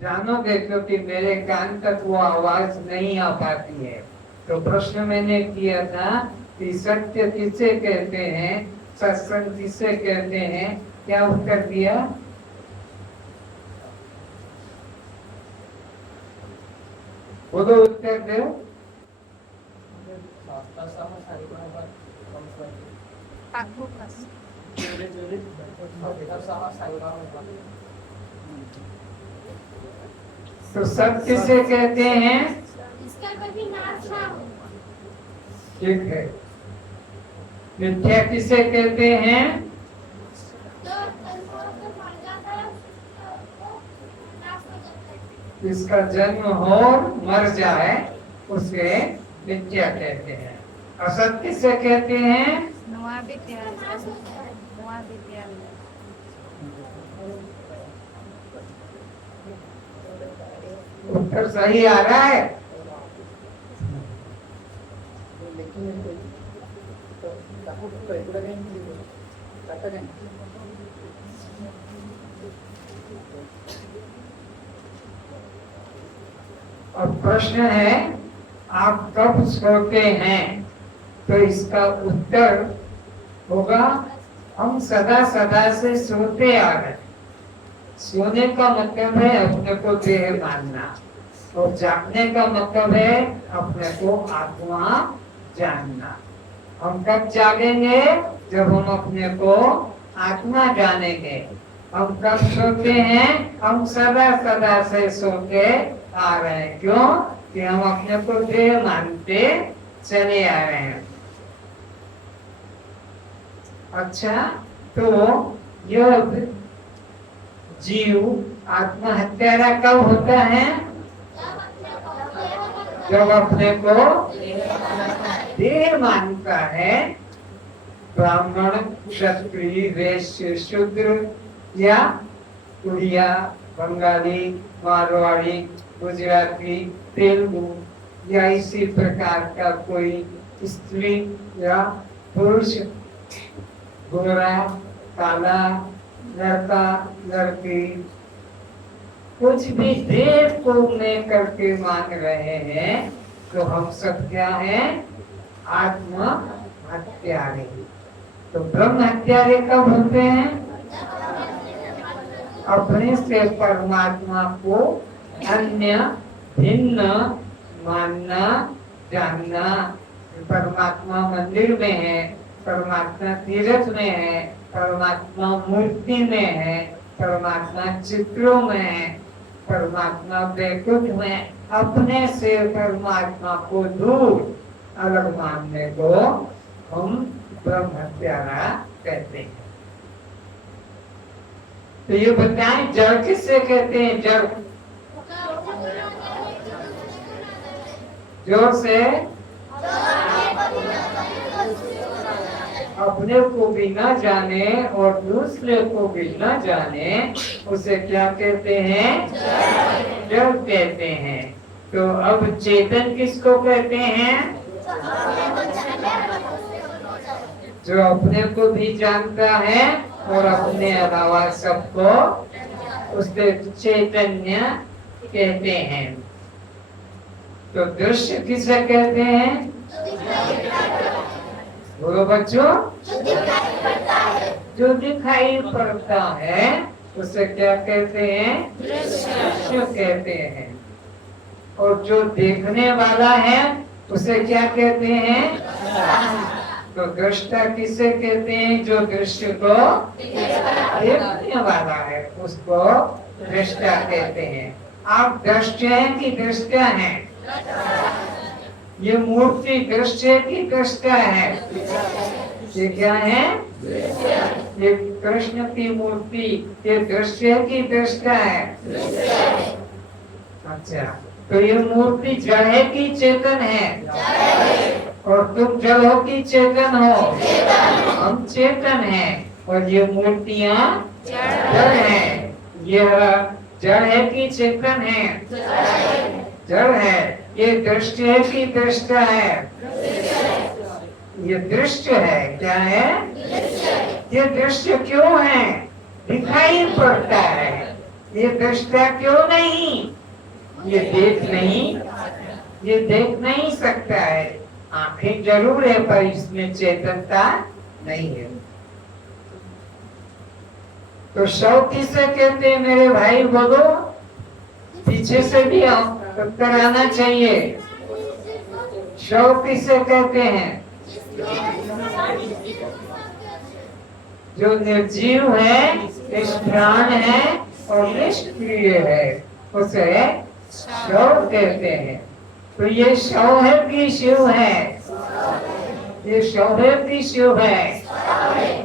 जानोगे, क्योंकि मेरे कान तक वो आवाज नहीं आ पाती है। तो प्रश्न मैंने किया था कि सत्य किसे कहते हैं, सत्संग किसे कहते हैं, क्या उत्तर दिया? बोलो, उत्तर दो। तो सब किसे कहते हैं? ठीक है। मिथ्या किसे कहते हैं? जिसका जन्म हो मर जाए उसे मिथ्या कहते हैं। असत किसे कहते हैं? उत्तर सही आ रहा है? अब प्रश्न है, आप कब सोते हैं? तो इसका उत्तर होगा, हम सदा सदा से सोते आ रहे हैं। सोने का मतलब है अपने को देह मानना, और जागने का मतलब है अपने को आत्मा जानना। हम कब जागेंगे? जब हम अपने को आत्मा जानेंगे। हम कब सोते हैं? हम सदा सदा से सोते आ रहे हैं। क्यों? कि हम अपने को देह मानते चले आ रहे हैं। अच्छा, तो यह जीव आत्महत्यारा कब होता है? जब अपने को देह मानता है। ब्राह्मण, क्षत्रिय, वैश्य, शूद्र या उड़िया, बंगाली, मारवाड़ी, गुजराती, तेलुगु या इसी प्रकार का कोई स्त्री या पुरुष, गोरा, काला, लड़का, लड़की, कुछ भी देह को लेकर के मान रहे हैं, तो हम सब क्या हैं? आत्म हत्यारे। तो ब्रह्म हत्यारे कब होते हैं? अपने से परमात्मा को अन्य, भिन्न मानना, जानना। परमात्मा मंदिर में है, परमात्मा तीर्थ में है, परमात्मा मूर्ति में है, परमात्मा चित्रों में है, परमात्मा वैकुंठ में। अपने से परमात्मा को दूर अलग मानने को हम ब्रह्म हत्यारा कहते हैं। तो ये बताएं, जड़ किससे कहते हैं? जड़ जोर से। अपने को भी न जाने और दूसरे को भी न जाने, उसे क्या कहते हैं? जड़ कहते हैं। तो अब चेतन किसको कहते हैं? जो अपने को भी जानता है और अपने अलावा सबको, उसके चैतन्य कहते हैं। तो दृश्य किसे कहते हैं? बोलो बच्चों। जो दिखाई पड़ता है उसे क्या कहते हैं? दृश्य कहते हैं। और जो देखने वाला है उसे क्या कहते हैं? तो दृष्टा किसे कहते हैं? जो दृश्य को देखने वाला है उसको दृष्टा कहते हैं। आप दृष्ट हैं कि दृष्टा हैं? ये मूर्ति दृश्य की दृष्टा है। ये क्या है? ये कृष्ण की मूर्ति, ये दृश्य की दृष्टा है। अच्छा, तो ये मूर्ति जड़ है कि चेतन है? और तुम जड़ हो कि चेतन हो? हम चेतन हैं और ये मूर्तियाँ जड़ हैं। यह जड़ है कि चेतन है? जड़ है। ये दृश्य है कि दृष्टा है? ये दृश्य है। क्या है? ये दृश्य क्यों है? दिखाई पड़ता है। ये दृष्टा क्यों नहीं? ये देख नहीं सकता है। आंखें जरूर है पर इसमें चेतनता नहीं है। तो शव किसे कहते हैं मेरे भाई? बोलो, पीछे से भी उत्तर आना चाहिए। शव किसे कहते हैं? जो निर्जीव है, निष्प्राण है और निष्क्रिय है, उसे शव कहते हैं। तो ये शव है कि शिव है? ये शव है कि शिव है?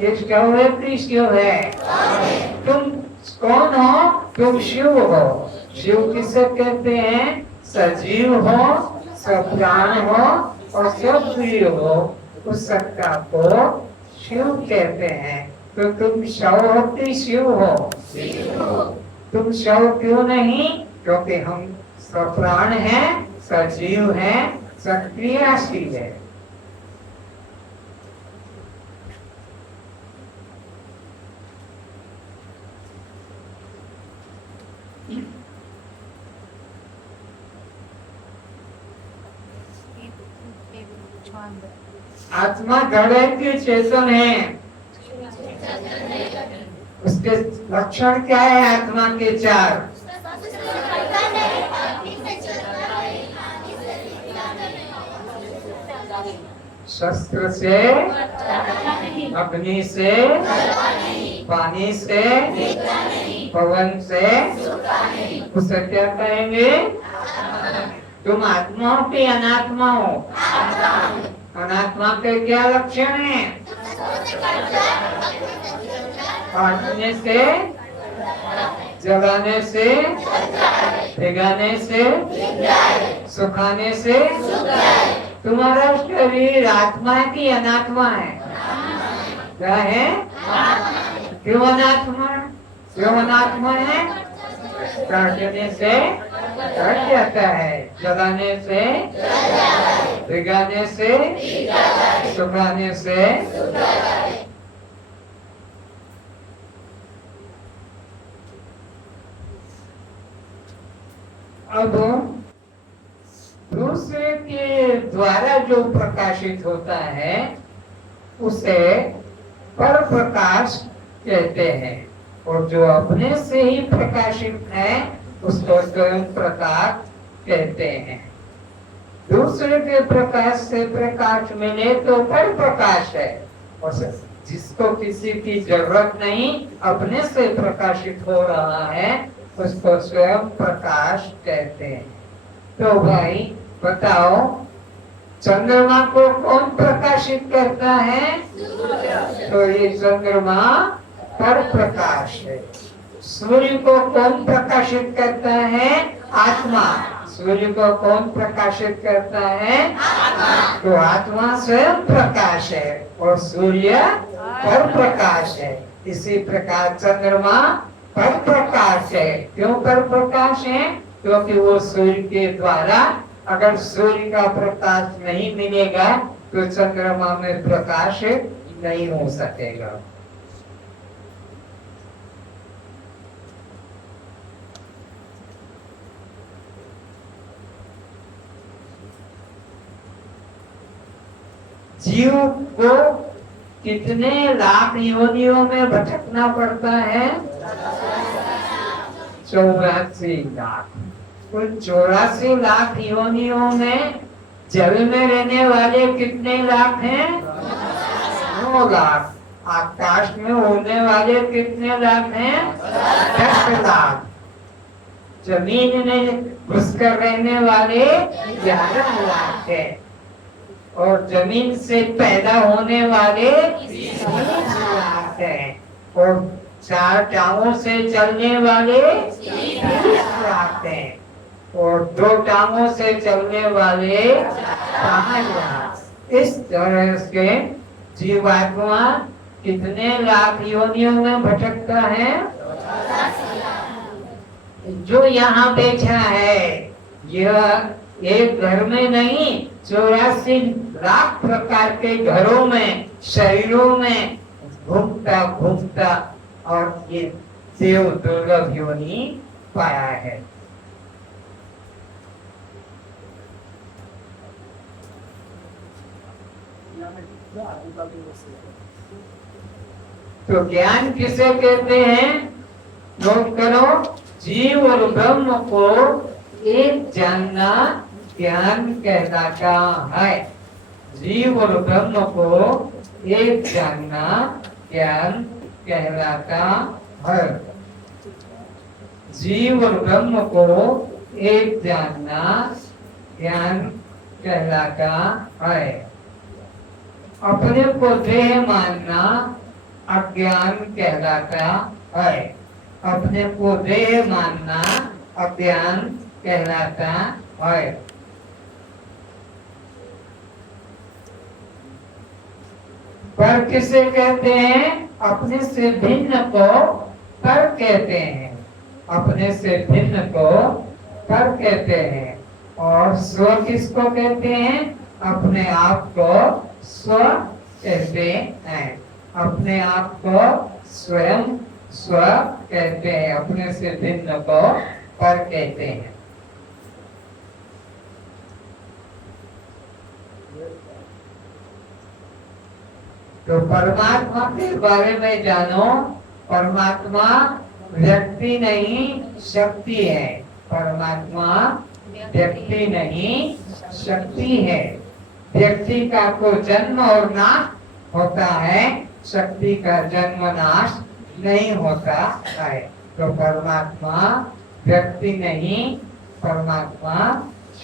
ये शव है कि शिव है? तुम कौन हो? तुम शिव हो। शिव किसे कहते हैं? सजीव हो, सप्राण हो और सक्रिय हो, उस सत्ता को शिव कहते हैं। तो तुम शव हो कि शिव हो? तुम शव क्यों नहीं? क्योंकि हम सप्राण हैं, सजीव हैं, सक्रियशील है। आत्मा जड़ है कि चेतन है? उसके लक्षण क्या है आत्मा के? 4। शस्त्र से, अग्नि से, पानी से, पवन से, उसे क्या कहेंगे? तुम आत्मा हो कि अनात्मा हो? अनात्मा के क्या लक्षण है? काटने से, जलाने से, भिगाने से, सुखाने से। तुम्हारा शरीर आत्मा की अनात्मा है? क्या है? क्यों अनात्मा? क्यों अनात्मा है? काटने से कट जाता है, जलाने से, भिगाने से, सुखाने से। अब दूसरे के द्वारा जो प्रकाशित होता है उसे पर प्रकाश कहते हैं, और जो अपने से ही प्रकाशित है उसको स्वयं प्रकाश कहते हैं। दूसरे के प्रकाश से प्रकाश मिले तो पर प्रकाश है, और जिसको किसी की जरूरत नहीं, अपने से प्रकाशित हो रहा है, उसको स्वयं प्रकाश कहते हैं। तो भाई बताओ, चंद्रमा को कौन प्रकाशित करता है? तो ये चंद्रमा पर प्रकाश है। सूर्य को कौन प्रकाशित करता है? आत्मा। सूर्य को कौन प्रकाशित करता है? तो आत्मा स्वयं प्रकाश है और सूर्य पर प्रकाश है। इसी प्रकार चंद्रमा पर प्रकाश है। क्यों पर प्रकाश है? क्योंकि वो सूर्य के द्वारा, अगर सूर्य का प्रकाश नहीं मिलेगा तो चंद्रमा में प्रकाश नहीं हो सकेगा। जीव को कितने लाख योनियों में भटकना पड़ता है? 84 लाख। कुल 84 लाख योनियों में जल में रहने वाले कितने लाख हैं? 9 लाख। आकाश में उड़ने वाले कितने लाख हैं? 10 लाख। जमीन में घुसकर रहने वाले 11 लाख है, और जमीन से पैदा होने वाले 30 लाख हैं, और 4 टांगों से चलने वाले 30 लाख हैं, और 2 टांगों से चलने वाले 5 लाख। इस तरह से जीवात्मा कितने लाख योनियों में भटकता है? जो यहाँ बैठा है यह एक घर में नहीं, 84 लाख प्रकार के घरों में, शरीरों में घूमता घूमता, और ये देव दुर्लभ योनि पाया है। तो ज्ञान किसे कहते हैं? नोट करो, जीव और ब्रह्म को एक जानना ज्ञान कहलाता है। जीव और ब्रह्म को एक जानना ज्ञान कहलाता है। जीव और ब्रह्म को एक जानना ज्ञान कहलाता है। अपने को देह मानना अज्ञान कहलाता है। अपने को देह मानना अज्ञान कहलाता है। पर किसे कहते हैं? अपने से भिन्न को पर कहते हैं। अपने से भिन्न को पर कहते हैं। और स्व किसको कहते हैं? अपने आप को स्व कहते हैं। अपने आप को स्वयं स्व कहते हैं। अपने से भिन्न को पर कहते हैं। तो परमात्मा के बारे में जानो। परमात्मा व्यक्ति नहीं शक्ति है। परमात्मा व्यक्ति नहीं शक्ति है। व्यक्ति का को जन्म और नाश होता है, शक्ति का जन्म नाश नहीं होता है। तो परमात्मा व्यक्ति नहीं, परमात्मा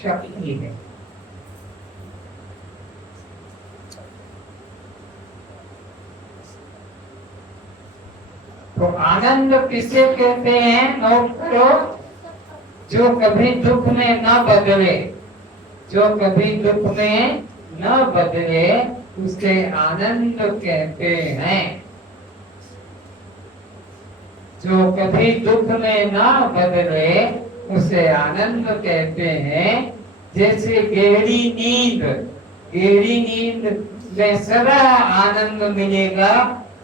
शक्ति है। तो आनंद किसे कहते हैं? नोट करो, जो कभी दुख में न बदले। जो कभी दुख में न बदले उसे आनंद कहते हैं। जो कभी दुख में न बदले उसे आनंद कहते हैं। जैसे गहरी नींद, गहरी नींद में सदा आनंद मिलेगा,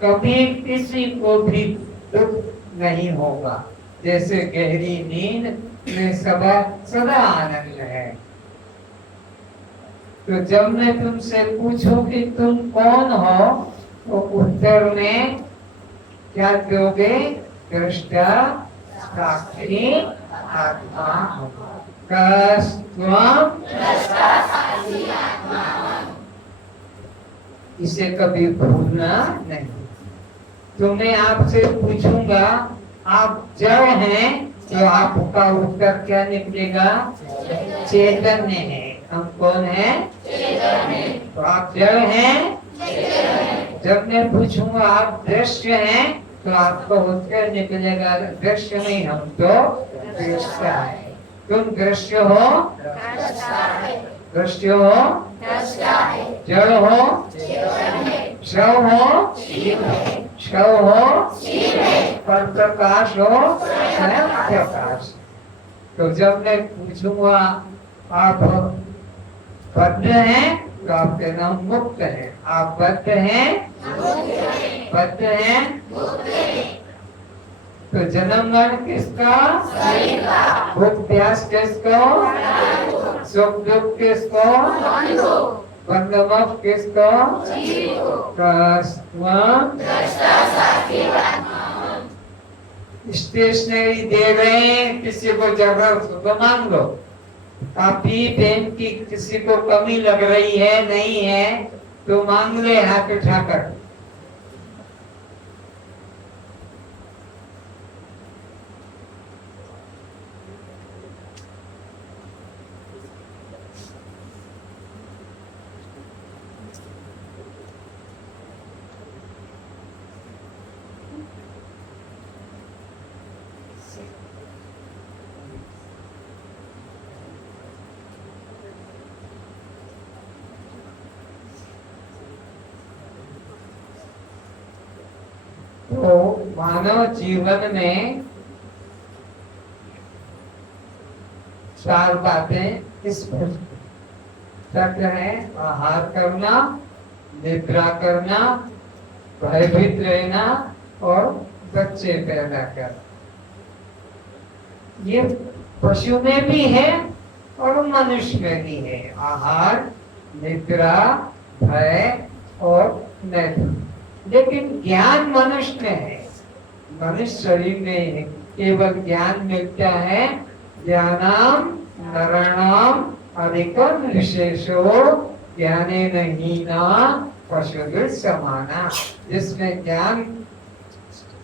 कभी किसी को भी दुख नहीं होगा। जैसे गहरी नींद में सदा आनंद है। तो जब मैं तुमसे पूछूं कि तुम कौन हो, तो उत्तर में क्या दोगे? दृष्टा साक्षी आत्मा हूं। इसे कभी भूलना नहीं। तो मैं आपसे पूछूंगा, आप जड़ हैं, तो आपका उत्तर क्या निकलेगा? चैतन्य है। हम कौन हैं? तो आप जड़ हैं। जब मैं पूछूंगा आप दृश्य हैं, तो आपका उत्तर निकलेगा दृश्य नहीं, हम तो दृष्टा है। तुम दृश्य हो? दृश्य हो? जड़ हो? शव हो? शव हो? पर प्रकाश हो? प्रकाश। तो जब मैं पूछूंगा आप बद्ध हैं, तो आपके नाम मुक्त है। आप बद्ध हैं? बद्ध हैं? तो जन्म मरण किसका? भूख प्यास किसको? सुख दुख किसको? बंध मोक्ष किसको? स्टेशनरी दे रहे हैं, किसी को जरूरत तो मांग लो। कापी पेन की किसी को कमी लग रही है, नहीं है, तो मांग ले हाथ उठाकर। तो मानव जीवन में चार बातें इस तक है: आहार करना, निद्रा करना, भयभीत रहना और बच्चे पैदा कर। ये पशु में भी है और मनुष्य में भी है। आहार, निद्रा, भय और मैथुन। लेकिन ज्ञान मनुष्य में है, मनुष्य शरीर में है। केवल ज्ञान मिलता है। ज्ञानाम नराणाम अधिकम विशेषो ज्ञानेन हीना पशुभिः समाना। जिसमें ज्ञान,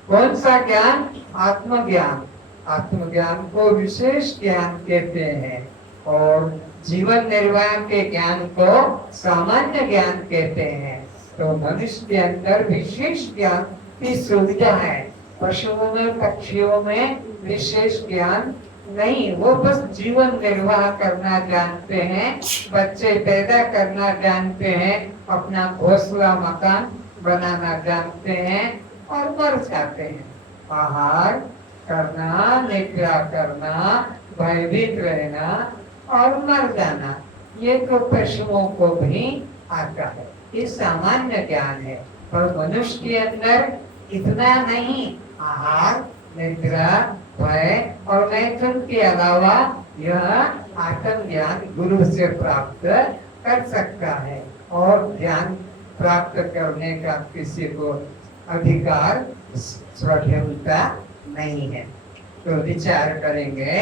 कौन सा ज्ञान? आत्मज्ञान। आत्मज्ञान को विशेष ज्ञान कहते हैं और जीवन निर्वाह के ज्ञान को सामान्य ज्ञान कहते हैं। तो मनुष्य के अंदर विशेष ज्ञान की सुविधा है। पशुओं में, पक्षियों में विशेष ज्ञान नहीं। वो बस जीवन निर्वाह करना जानते हैं, बच्चे पैदा करना जानते हैं, अपना घोंसला मकान बनाना जानते हैं और मर जाते हैं। आहार करना, निद्रा करना, भयभीत रहना और मर जाना, ये तो पशुओं को भी आता है। ये सामान्य ज्ञान है। पर मनुष्य के अंदर इतना नहीं। आहार, निद्रा, भय और मैथुन के अलावा यह आत्म ज्ञान गुरु से प्राप्त कर सकता है और ज्ञान प्राप्त करने का किसी को अधिकार, स्वतंत्रता नहीं है। तो विचार करेंगे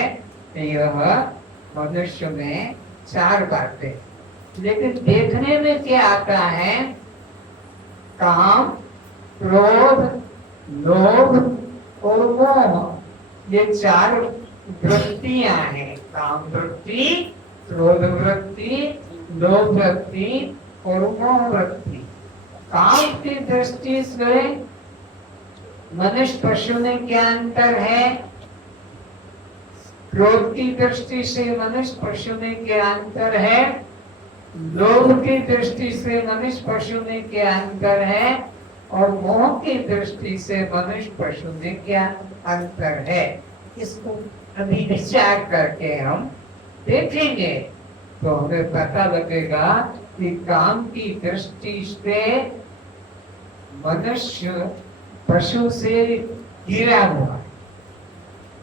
कि यह मनुष्य में 4 बातें, लेकिन देखने में क्या आता है? काम, क्रोध, लोभ और मोह, ये 4 वृत्तियां हैं। काम वृत्ति, क्रोध वृत्ति, लोभ वृत्ति और मोह वृत्ति। काम की दृष्टि से मनुष्य पशु में क्या अंतर है? क्रोध की दृष्टि से मनुष्य पशु में क्या अंतर है? लोभ की दृष्टि से मनुष्य पशु में क्या अंतर है? और मोह की दृष्टि से मनुष्य पशु में क्या अंतर है? इसको अभी विचार करके हम देखेंगे तो हमें पता लगेगा कि काम की दृष्टि से मनुष्य पशु से गिरा हुआ है।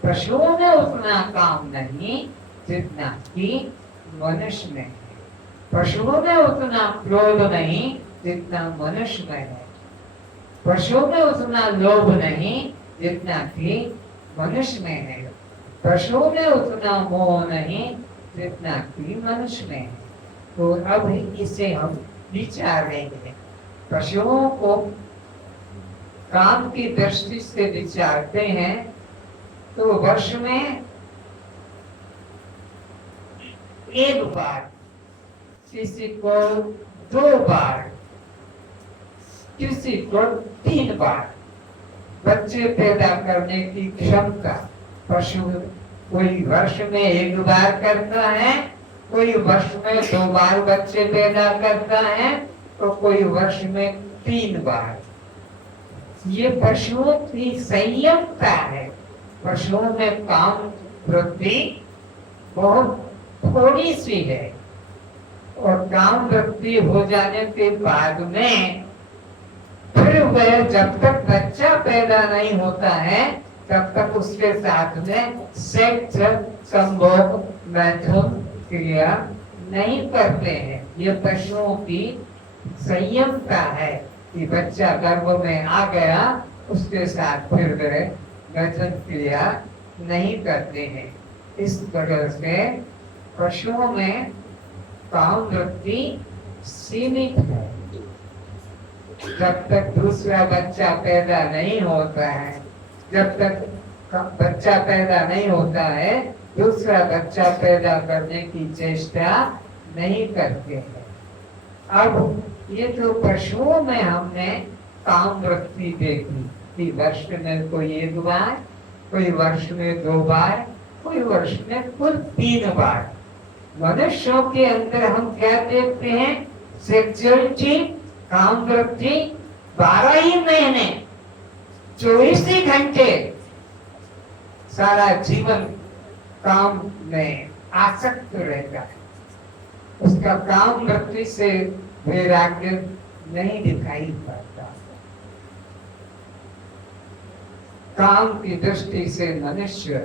पशुओं में उतना काम नहीं जितना कि मनुष्य में है। पशुओं में उतना क्रोध नहीं जितना मनुष्य में है। पशुओं में उतना लोभ नहीं जितना कि मनुष्य में है। पशुओं में उतना मोह नहीं जितना कि मनुष्य में है। तो अब इसे हम विचारेंगे। पशुओं को काम की दृष्टि से विचारते हैं तो वर्ष में एक बार, किसी को 2 बार, किसी को 3 बार बच्चे पैदा करने की क्षमता पशु, कोई वर्ष में 1 बार करता है, कोई वर्ष में 2 बार बच्चे पैदा करता है, तो कोई वर्ष में 3 बार। ये पशुओं की संयमता है। पशुओं में काम वृत्ति बहुत थोड़ी सी है और काम वृत्ति हो जाने के बाद में फिर वह जब तक बच्चा पैदा नहीं होता है तब तक उसके साथ में सेक्स, संभोग, मैथुन क्रिया नहीं करते हैं। ये पशुओं की संयमता है कि बच्चा गर्भ में आ गया उसके साथ फिर वे मैथुन क्रिया नहीं करते हैं। इस वजह से पशुओं में काम वृत्ति सीमित है। जब तक दूसरा बच्चा पैदा नहीं होता है, जब तक बच्चा पैदा नहीं होता है, दूसरा बच्चा पैदा करने की चेष्टा नहीं करते हैं। अब ये तो पशुओं में हमने काम वृत्ति देखी कि वर्ष में कोई 1 बार, कोई वर्ष में 2 बार, कोई वर्ष में कुल 3 बार। मनुष्यों के अंदर हम क्या देखते हैं? सेक्सुअलिटी, काम वृत्ति 12 ही महीने, 24 ही घंटे सारा जीवन काम में आसक्त रहता है। उसका काम वृत्ति से वैराग्य नहीं दिखाई पड़ता। काम की दृष्टि से मनुष्य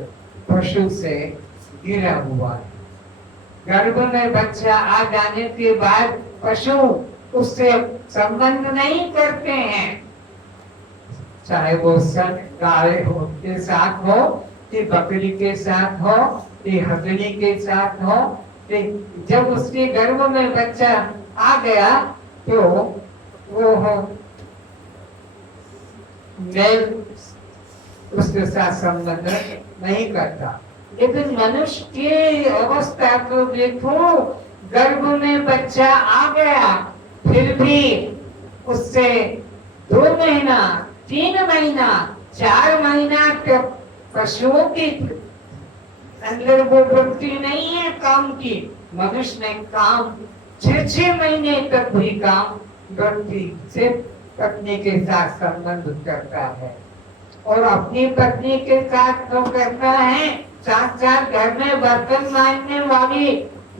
पशु से गिरा हुआ है। गर्भ में बच्चा आ जाने के बाद पशु उससे संबंध नहीं करते हैं, चाहे वो सन गाय हो के साथ हो कि बकरी के साथ हो कि हथनी के साथ हो। जब उसके गर्भ में बच्चा आ गया तो वो मेल उसके साथ संबंध नहीं करता। लेकिन मनुष्य की अवस्था को देखो, गर्भ में बच्चा आ गया फिर भी उससे 2 महीना 3 महीना 4 महीना तक पशुओं की अंदर वो वृत्ति नहीं है काम की। मनुष्य ने काम 6 महीने तक भी काम वृत्ति से पत्नी के साथ संबंध करता है और अपनी पत्नी के साथ तो करता है, साथ साथ घर में बर्तन मांजने वाली,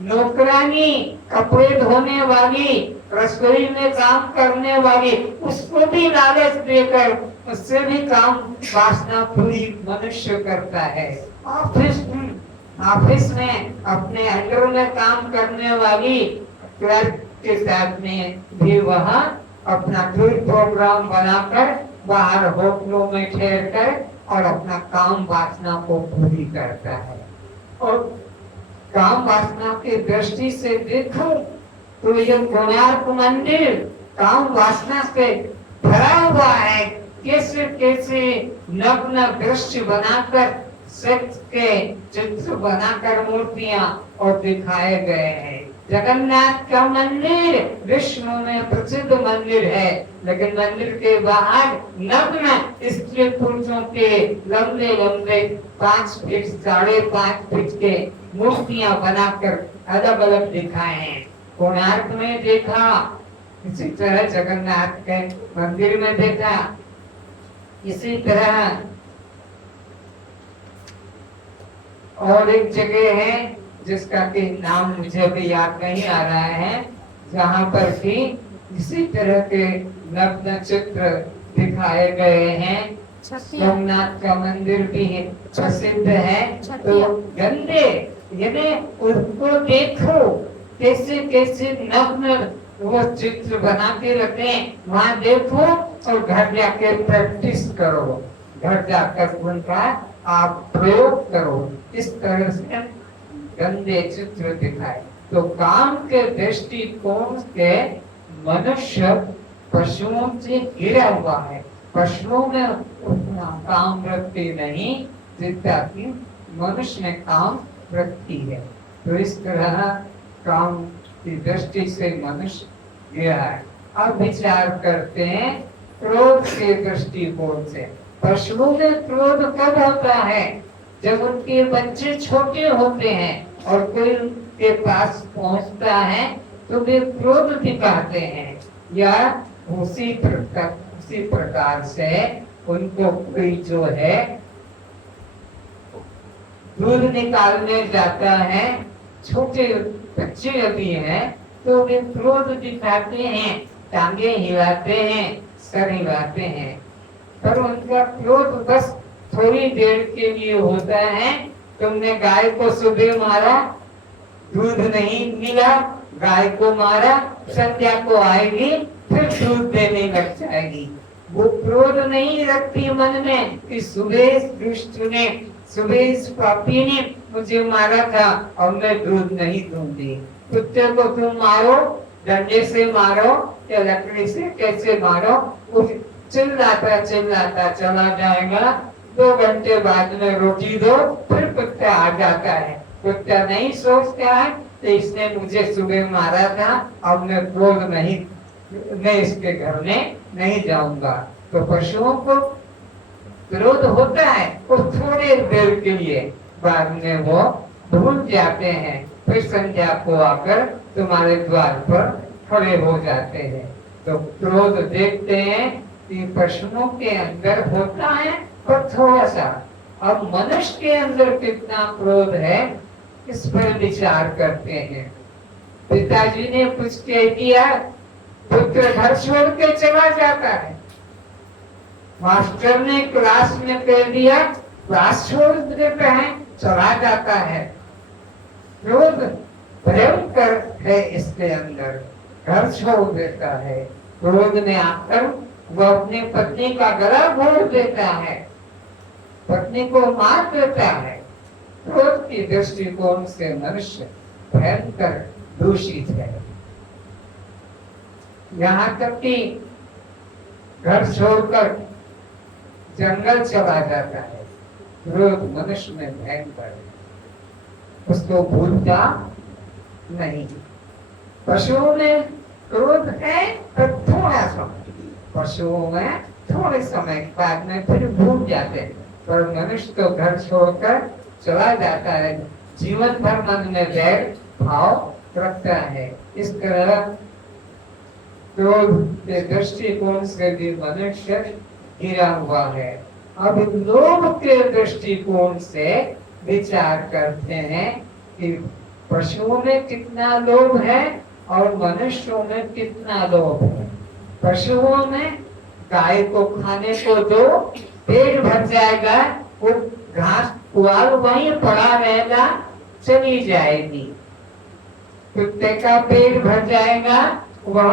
नौकरानी, कपड़े धोने वाली, रसोई में काम करने वाली, उसको भी लालच देकर उससे भी काम वासना पूरी मनुष्य करता है। ऑफिस में अपने अंडर में काम करने वाली क्लर्क के साथ में भी वह अपना टूर प्रोग्राम बनाकर बाहर होटलों में ठहर कर और अपना काम वासना को पूरी करता है। और काम वासना की दृष्टि से देखो तो यह कोणार्क मंदिर काम वासना से भरा हुआ है। कैसे कैसे नग्न दृश्य बनाकर, सेक्स के चित्र बनाकर मूर्तियां और दिखाए गए हैं। जगन्नाथ का मंदिर विश्व में प्रसिद्ध मंदिर है, लेकिन मंदिर के बाहर नग्न स्त्री पुरुषों के लंबे लंबे 5 फीट 5.5 फीट के मूर्तियां बनाकर अलग अलग दिखाए हैं। कोणार्क में देखा, इसी तरह जगन्नाथ के मंदिर में देखा, इसी तरह और एक जगह है जिसका कि नाम मुझे भी याद नहीं आ रहा है, जहाँ पर भी इसी तरह के नग्न चित्र दिखाए गए हैं। सोमनाथ का मंदिर भी प्रसिद्ध है। तो गंदे यदि उसको देखो कैसे कैसे नग्न वो चित्र बना के रखे, वहाँ देखो और घर जाके प्रैक्टिस करो, घर जाकर उनका आप प्रयोग करो। इस तरह से गंदे चित्र दिखाए तो काम के दृष्टिकोण से मनुष्य पशुओं से घिरा हुआ है। पशुओं में उतना काम वृत्ति नहीं जितना कि मनुष्य में काम वृत्ति है। तो इस तरह काम की दृष्टि से मनुष्य घिरा है। अब विचार करते हैं क्रोध के दृष्टिकोण से। पशुओं में क्रोध कब होता है? जब उनके बच्चे छोटे होते हैं और कोई उनके पास पहुंचता है तो वे क्रोध दिखाते हैं, या उसी प्रकार से उनको कोई जो है दूध निकालने जाता है, छोटे बच्चे अभी हैं तो वे क्रोध दिखाते हैं, टांगे हिलाते हैं, सर हिलाते हैं, पर उनका क्रोध बस थोड़ी देर के लिए होता है। तुमने गाय को सुबह मारा, दूध नहीं मिला, गाय को मारा, संध्या को आएगी फिर दूध देने लग जाएगी। वो क्रोध नहीं रखती मन में कि सुबह दुष्ट ने, सुबह इस पापी ने मुझे मारा था और मैं दूध नहीं दूंगी। कुत्ते को तुम मारो, डंडे से मारो या लकड़ी से कैसे मारो, वो चिल्लाता चला जाएगा। 2 घंटे बाद में रोटी दो, फिर कुत्ता आ जाता है। कुत्ता नहीं सोचता है तो इसने मुझे सुबह मारा था, अब मैं क्रोध नहीं, मैं इसके घर में नहीं जाऊंगा। तो पशुओं को क्रोध होता है और थोड़े देर के लिए, बाद में वो भूल जाते हैं, फिर संध्या को आकर तुम्हारे द्वार पर खड़े हो जाते हैं। तो क्रोध देखते हैं कि पशुओं के अंदर होता है और थोड़ा सा। अब मनुष्य के अंदर कितना क्रोध है इस पर विचार करते हैं। पिताजी ने कुछ कह दिया, पुत्र घर छोड़ के चला जाता है, मास्टर ने क्लास में कह दिया, क्लास छोड़ देता है, चला जाता है। क्रोध भयंकर है इसके अंदर, घर छोड़ देता है। क्रोध में आकर वो अपनी पत्नी का गला घोट देता है, पत्नी को मार देता है। क्रोध की दृष्टिकोण से मनुष्य भयंकर दूषित है। यहाँ तक कि घर छोड़कर जंगल चला जाता है। क्रोध मनुष्य में भयंकर है, उसको भूलता नहीं। पशुओं में क्रोध है तो थोड़ा समय, पशुओं में थोड़े समय बाद में फिर भूल जाते हैं, पर मनुष्य तो घर छोड़कर चला जाता है, जीवन भर मन में वैर भाव रखता है। इस तरह क्रोध के दृष्टिकोण से भी मनुष्य गिरा हुआ है। अब लोभ के दृष्टिकोण से विचार करते हैं कि पशुओं में कितना लोभ है और मनुष्यों में कितना लोभ है। पशुओं में गाय को खाने को दो, पेट भर जाएगा, वो घास पुआल वहीं पड़ा रहेगा, चली जाएगी। कुत्ते का पेट भर जाएगा, वह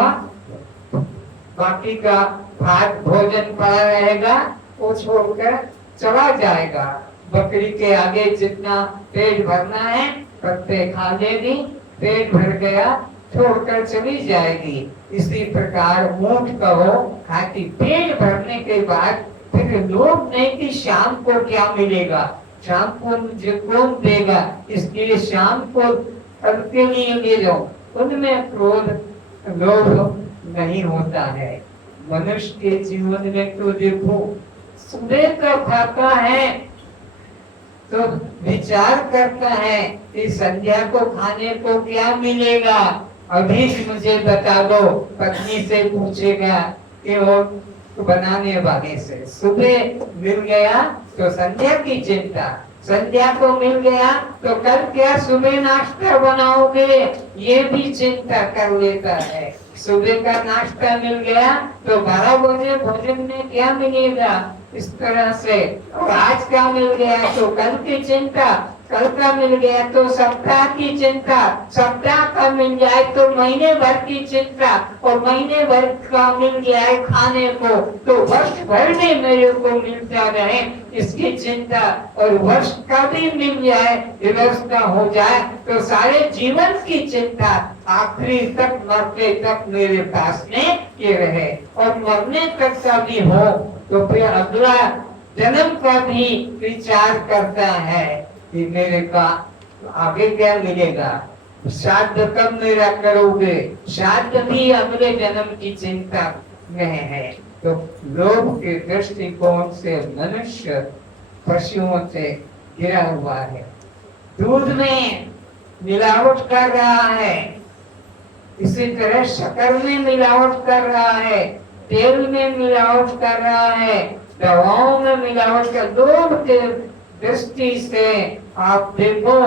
बाकी का भात भोजन पड़ा रहेगा, वो छोड़कर चला जाएगा। बकरी के आगे जितना पेट भरना है पत्ते खा लेगी, पेट भर गया, छोड़कर चली जाएगी। इसी प्रकार ऊंट कहो खाती, पेट भरने के बाद फिर लोभ नहीं कि शाम को क्या मिलेगा, शाम को मुझे कौन देगा, इसके लिए शाम को कल के लिए ले जाओ। उनमें क्रोध लोभ नहीं होता है। मनुष्य के जीवन में तो देखो, सुबह का खाता है तो विचार करता है कि संध्या को खाने को क्या मिलेगा, अभी मुझे बता दो। पत्नी से पूछेगा कि वो बनाने वाले से, सुबह मिल गया तो संध्या की चिंता, संध्या को मिल गया तो कल क्या सुबह नाश्ता बनाओगे, ये भी चिंता कर लेता है। सुबह का नाश्ता मिल गया तो 12 बजे भोजन में क्या मिलेगा, इस तरह से। और आज का मिल गया तो कल की चिंता, कल का मिल गया तो सप्ताह की चिंता, सप्ताह का मिल जाए तो महीने भर की चिंता, और महीने भर का मिल जाए खाने को तो वर्ष भर में मेरे को मिलता रहे, इसकी चिंता। और वर्ष का भी मिल जाए, व्यवस्था हो जाए तो सारे जीवन की चिंता, आखिरी तक मरते तक मेरे पास में ये रहे। और मरने तक का भी हो तो फिर अगला जन्म का भी विचार करता है कि मेरे का आगे क्या मिलेगा, श्राद्ध कब मेरा करोगे, श्राद्ध भी अगले जन्म की चिंता में है। तो लोभ के दृष्टिकोण से मनुष्य पशुओं से गिरा हुआ है। दूध में मिलावट कर रहा है, इसी तरह शक्कर में मिलावट कर रहा है, तेल में मिलावट कर रहा है, दवाओं में मिलावट कर। लोभ के दृष्टि से आप देखो,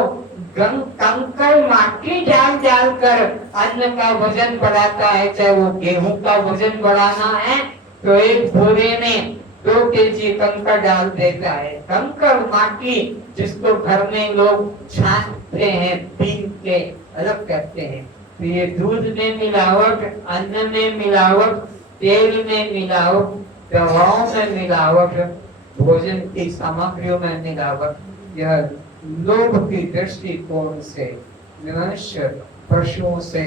कंकड़ माटी डाल डाल कर अन्न का वजन बढ़ाता है। चाहे वो गेहूं का वजन बढ़ाना है तो एक बोरे में 2 kg कंकड़ डाल देता है। कंकड़ माटी जिसको घर में लोग छानते हैं, पीस के अलग करते हैं। तो ये दूध में मिलावट, अन्न में मिलावट, तेल में मिलावट, दवाओं में मिलावट, भोजन की सामग्रियों में मिलावट, यह लोभ की दृष्टिकोण से मनुष्य पशुओं से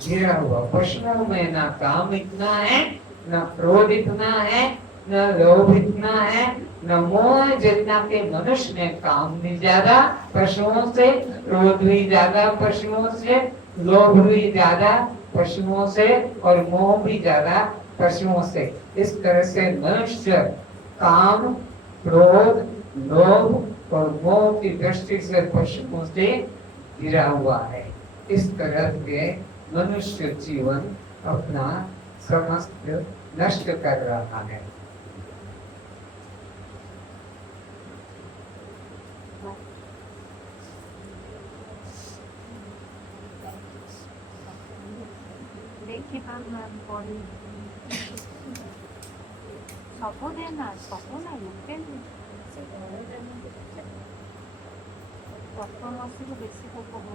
घिरा हुआ। पशुओं में ना काम इतना है, ना क्रोध इतना है, न लोभ इतना है, न मोह जितना के मनुष्य में। काम भी ज्यादा पशुओं से, क्रोध भी ज्यादा पशुओं से, लोभ भी ज्यादा पशुओं से, और मोह भी ज्यादा पशुओं से। इस तरह से मनुष्य काम, क्रोध, लोभ और मोह की दृष्टि से पशुओं से गिरा हुआ है। इस तरह के मनुष्य जीवन अपना समस्त नष्ट कर रहा है। 저보다나 육개는 저거나 쓰고 계시고 보고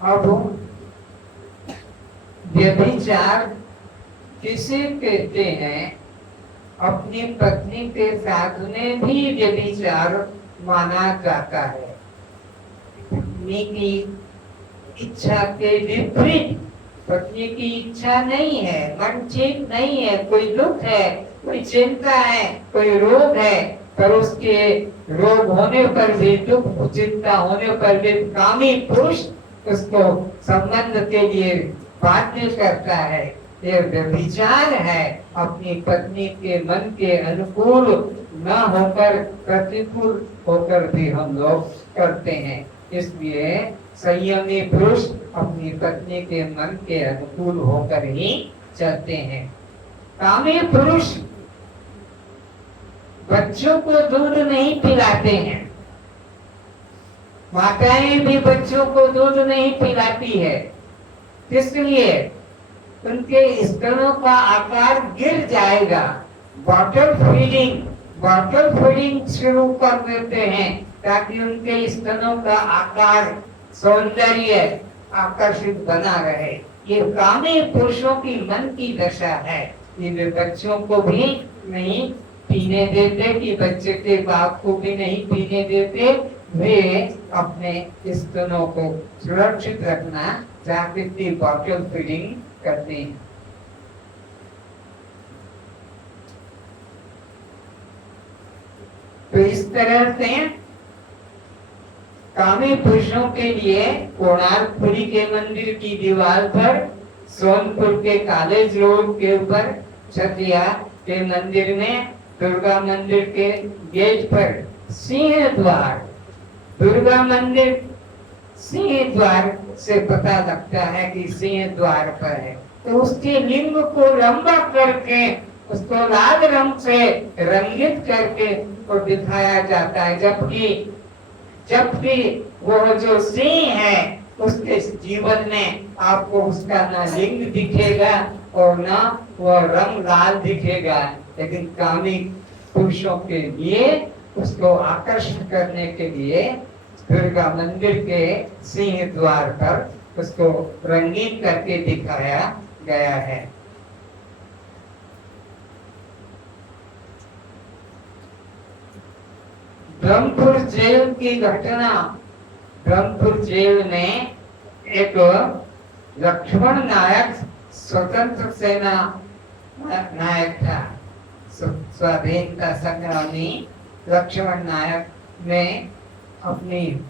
अब व्यभिचार किसे कहते हैं? अपनी पत्नी के साथ में भी व्यभिचार माना जाता है। पत्नी की इच्छा के विपरीत, पत्नी की इच्छा नहीं है, मन ठीक नहीं है, कोई दुख है, कोई चिंता है, कोई रोग है, पर उसके रोग होने पर भी, दुख चिंता होने पर भी कामी पुरुष उसको संबंध के लिए बाध्य करता है। ये व्यभिचार है। अपनी पत्नी के मन के अनुकूल न होकर प्रतिकूल होकर भी हम लोग करते हैं। इसलिए संयमी पुरुष अपनी पत्नी के मन के अनुकूल होकर ही चलते हैं। कामी पुरुष बच्चों को दूध नहीं पिलाते हैं। माताएं भी बच्चों को दूध नहीं पिलाती है। इसलिए उनके स्तनों का आकार गिर जाएगा। बॉटल फीडिंग शुरू कर देते हैं ताकि उनके स्तनों का आकार, सौंदर्य आकर्षित बना रहे। ये कामी पुरुषों की मन की दशा है। ये बच्चों को भी नहीं पीने देते, कि बच्चे के बाप को भी नहीं पीने देते। वे अपने स्तनों को सुरक्षित रखना जागृति बॉटल फीडिंग करते हैं। तो इस तरह से कामी पुरुषों के लिए कोणार्कपुरी के मंदिर की दीवार पर, सोनपुर के कॉलेज रोड के ऊपर, छतिया के मंदिर में, दुर्गा मंदिर के गेट पर सिंह द्वार, दुर्गा मंदिर सिंह द्वार से पता लगता है कि सिंह द्वार पर है। तो उसके लिंग को लंबा करके उसको लाल रंग से रंगित करके को दिखाया जाता है। जबकि वो जो सिंह है उसके जीवन में आपको उसका ना लिंग दिखेगा और ना वो रंग लाल दिखेगा। लेकिन कामी पुरुषों के लिए, उसको आकर्षित करने के लिए दुर्गा मंदिर के सिंह द्वार पर उसको रंगीन करके दिखाया गया है। ब्रह्मपुर जेल की घटना, ब्रह्मपुर जेल में एक लक्ष्मण नायक स्वतंत्र सेना नायक था, स्वाधीनता संग्रामी लक्ष्मण नायक ने अपनी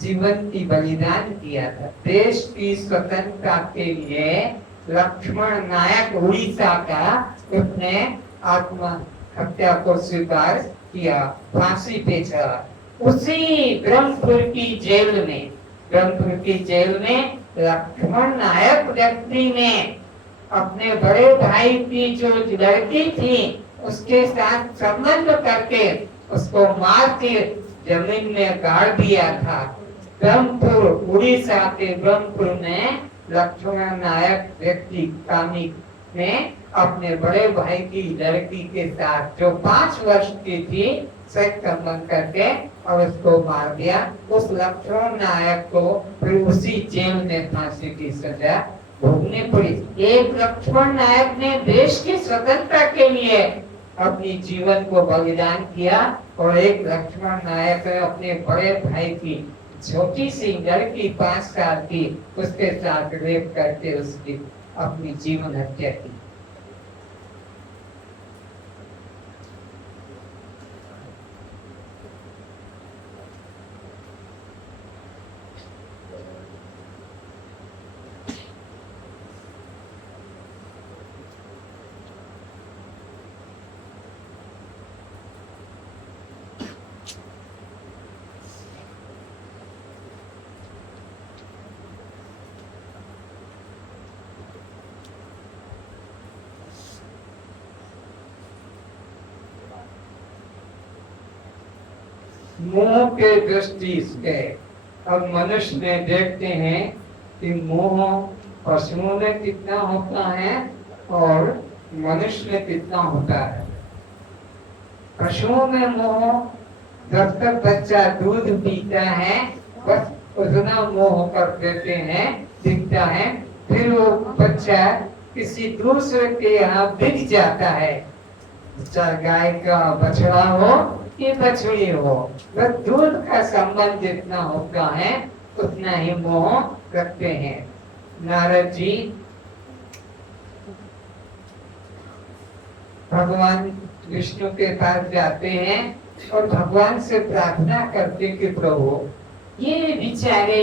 जीवन की बलिदान किया था। देश की स्वतंत्रता के लिए लक्ष्मण नायक उड़ीसा का, उसने आत्महत्या को स्वीकार किया, फांसी पे चढ़ा। उसी ब्रह्मपुर की जेल में लक्ष्मण नायक व्यक्ति ने अपने बड़े भाई की जो लड़की थी उसके साथ संबंध करके उसको मार के जमीन में गाड़ दिया था। ब्रह्मपुर, उड़ीसा के ब्रह्मपुर में लक्ष्मण नायक व्यक्ति कामी ने अपने बड़े भाई की लड़की के साथ, जो 5 वर्ष की थी, सेक्स संबंध करके और उसको मार दिया। उस लक्ष्मण नायक को फिर उसी जेल में फांसी की सजा भोगनी पड़ी। एक लक्ष्मण नायक ने देश की स्वतंत्रता के लिए अपनी जीवन को बलिदान किया और एक लक्ष्मण नायक ने अपने बड़े भाई की छोटी सी लड़की 5 साल की, उसके साथ रेप करके उसकी अपनी जीवन हत्या की। मोह के दृष्टि से। अब मनुष्य में देखते हैं कि मोह पशुओं में कितना होता है और मनुष्य में कितना होता है। पशुओं में मोह, जब तक बच्चा दूध पीता है बस उतना मोह कर देते हैं, दिखता है, फिर वो बच्चा किसी दूसरे के यहाँ बिक जाता है, चाहे गाय का बछड़ा हो कि बछड़ी हो, बस दूध का संबंध जितना होता है उतना ही मोह रखते हैं। नारद जी भगवान विष्णु के पास जाते हैं और भगवान से प्रार्थना करते कि प्रभु ये बेचारे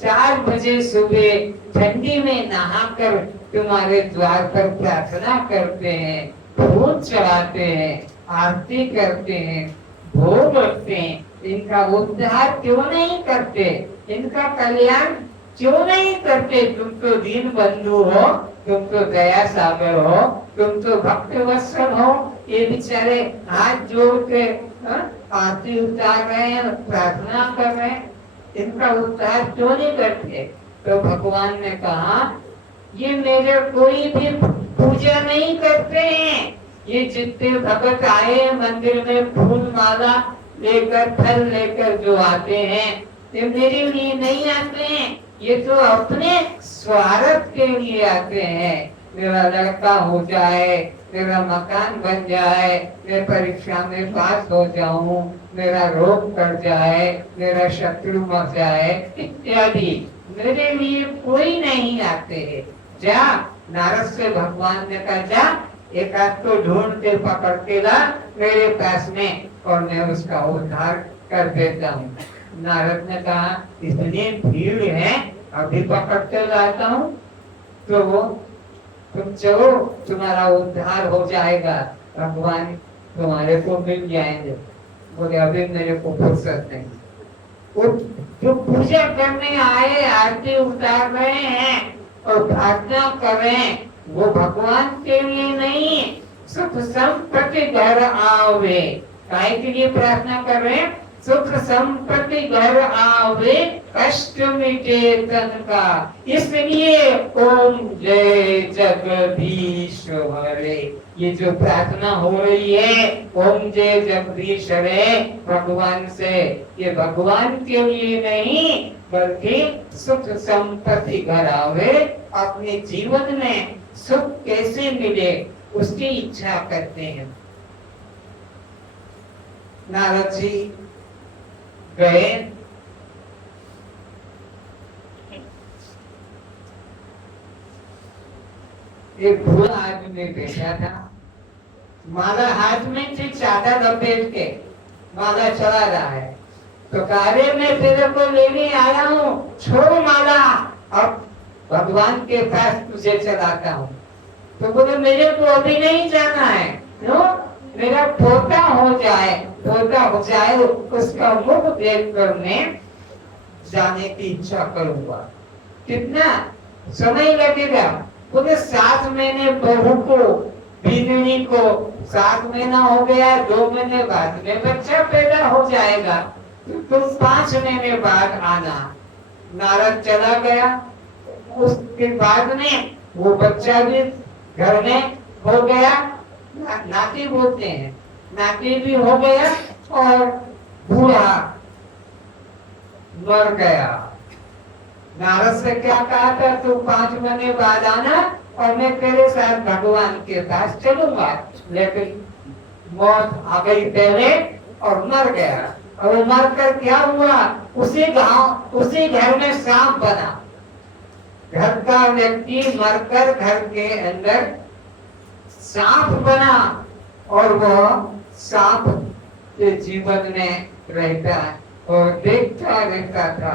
4 बजे सुबह ठंडी में नहाकर तुम्हारे द्वार पर प्रार्थना करते हैं, भोग चढ़ाते हैं, आरती करते हैं, भोग रखते हैं, इनका उद्धार क्यों नहीं करते, इनका कल्याण क्यों नहीं करते। तुम तो दीन बंधु हो, तुम तो दया सागर हो, तुम तो भक्त वत्सल हो, ये बेचारे हाथ जोड़ के आरती उतार रहे हैं, प्रार्थना कर रहे हैं, इनका उद्धार क्यों नहीं करते। तो भगवान ने कहा ये मेरे कोई भी पूजा नहीं करते हैं, ये जितने भगत आए मंदिर में फूल माला लेकर फल लेकर जो आते हैं ये मेरे लिए नहीं आते हैं, ये तो अपने स्वार्थ के लिए आते हैं। मेरा लड़का हो जाए, मेरा मकान बन जाए, मैं परीक्षा में पास हो जाऊं, मेरा रोग कट जाए, मेरा शत्रु मर जाए इत्यादि, मेरे लिए कोई नहीं आते है। जा, नारद से भगवान ने कहा जा एक आध को ढूंढ के पकड़ के ला मेरे पास में और मैं उसका उद्धार कर देता हूँ। नारद ने कहा इतनी भीड़ है अभी पकड़ के लाता हूँ, तो वो तुम चलो तुम्हारा उद्धार हो जाएगा, भगवान तुम्हारे को मिल जाएंगे। बोले अभी मेरे को फुर्सत नहीं। वो जो पूजा करने आए आरती उतार रहे हैं और प्रार्थना कर रहे हैं वो भगवान के लिए नहीं, सुख संपत्ति घर आवे, काय के लिए प्रार्थना कर रहे हैं, सुख संपत्ति घर आवे कष्ट मिटे तन का, इसलिए ओम जय जगदीश हरे। ये जो प्रार्थना हो रही है ओम जय जगदीश हरे भगवान से, ये भगवान के लिए नहीं बल्कि सुख संपत्ति घर आवे, अपने जीवन में सुख कैसे मिले उसकी इच्छा करते हैं। नारद जी गए, एक बूढ़ा आदमी बैठा था, माला हाथ में थी, चादर लपेट के माला चला रहा है। तो कार्य में तेरे को लेने आया हूँ, छोड़ माला, अब भगवान के पास तुझे चलाता हूँ। तो बोले मेरे को अभी नहीं जाना है, क्यों? मेरा पोता हो जाए उसका मुख देख कर मैं जाने की इच्छा करूंगा। कितना समय लगेगा? बोले 7 महीने बहू को, बीगनी को 7 महीना हो गया, 2 महीने बाद में बच्चा पैदा हो जाएगा, तो 5 महीने बाद आना। नारद चला गया, उसके बाद में वो बच्चा भी घर में हो गया, नाती बोलते हैं, नाती भी हो गया और बूढ़ा मर गया। नारद से क्या कहा था, तू 5 महीने बाद आना और मैं तेरे साथ भगवान के पास चलूंगा, लेकिन मौत आ गई पहले और मर गया। और मर कर क्या हुआ, उसी घर में सांप बना। घर का व्यक्ति मरकर घर के अंदर सांप बना और वह सांप के जीवन में रहता और देखता रहता था।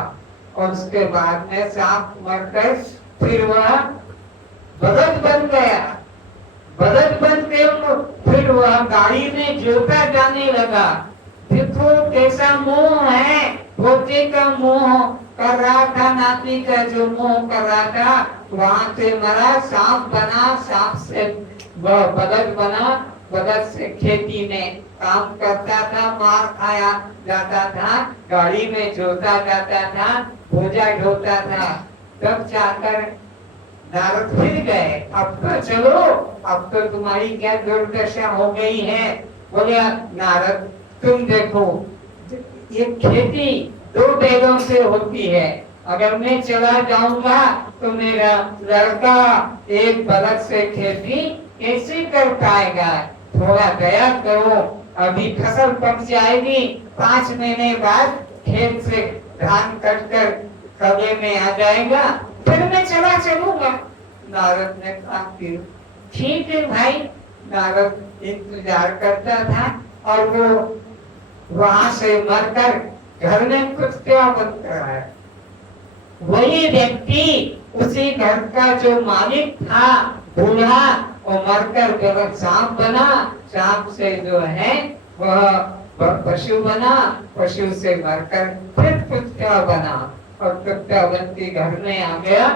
और उसके बाद में सांप मरकर फिर वह बदक बन गया। बदक बन के फिर वह गाड़ी में जोता जाने लगा। देखो कैसा मोह है, पोते का मोह कर रहा था, नाती का जो मोह कर रहा था, वहां से मरा, सांप बना, सांप से वह बदक बना, बदल से खेती में काम करता था, मार खाया जाता था, गाड़ी में जोता जाता था, बोझा ढोता था। तब जाकर नारद फिर गए, अब तो चलो, अब तो तुम्हारी क्या दुर्दशा हो गई है। बोले नारद तुम देखो, ये खेती दो बैलों से होती है, अगर मैं चला जाऊंगा तो मेरा लड़का एक बलद से खेती कैसे कर पाएगा। थोड़ा दया करो, अभी फसल पक जाएगी, 5 महीने बाद खेत से धान कट कर कबे में आ जाएगा, फिर मैं चला चलूंगा। नारद ने कहा ठीक है भाई। नारद इंतजार करता था और वो वहां से मरकर घर में कुत्ता बनता है। वही व्यक्ति उसी घर का जो मालिक था बूढ़ा, वो मरकर जब सांप बना, सांप से जो है वह पशु बना, पशु से मरकर फिर कुत्ता बना और कुत्ता बनती घर में आ गया।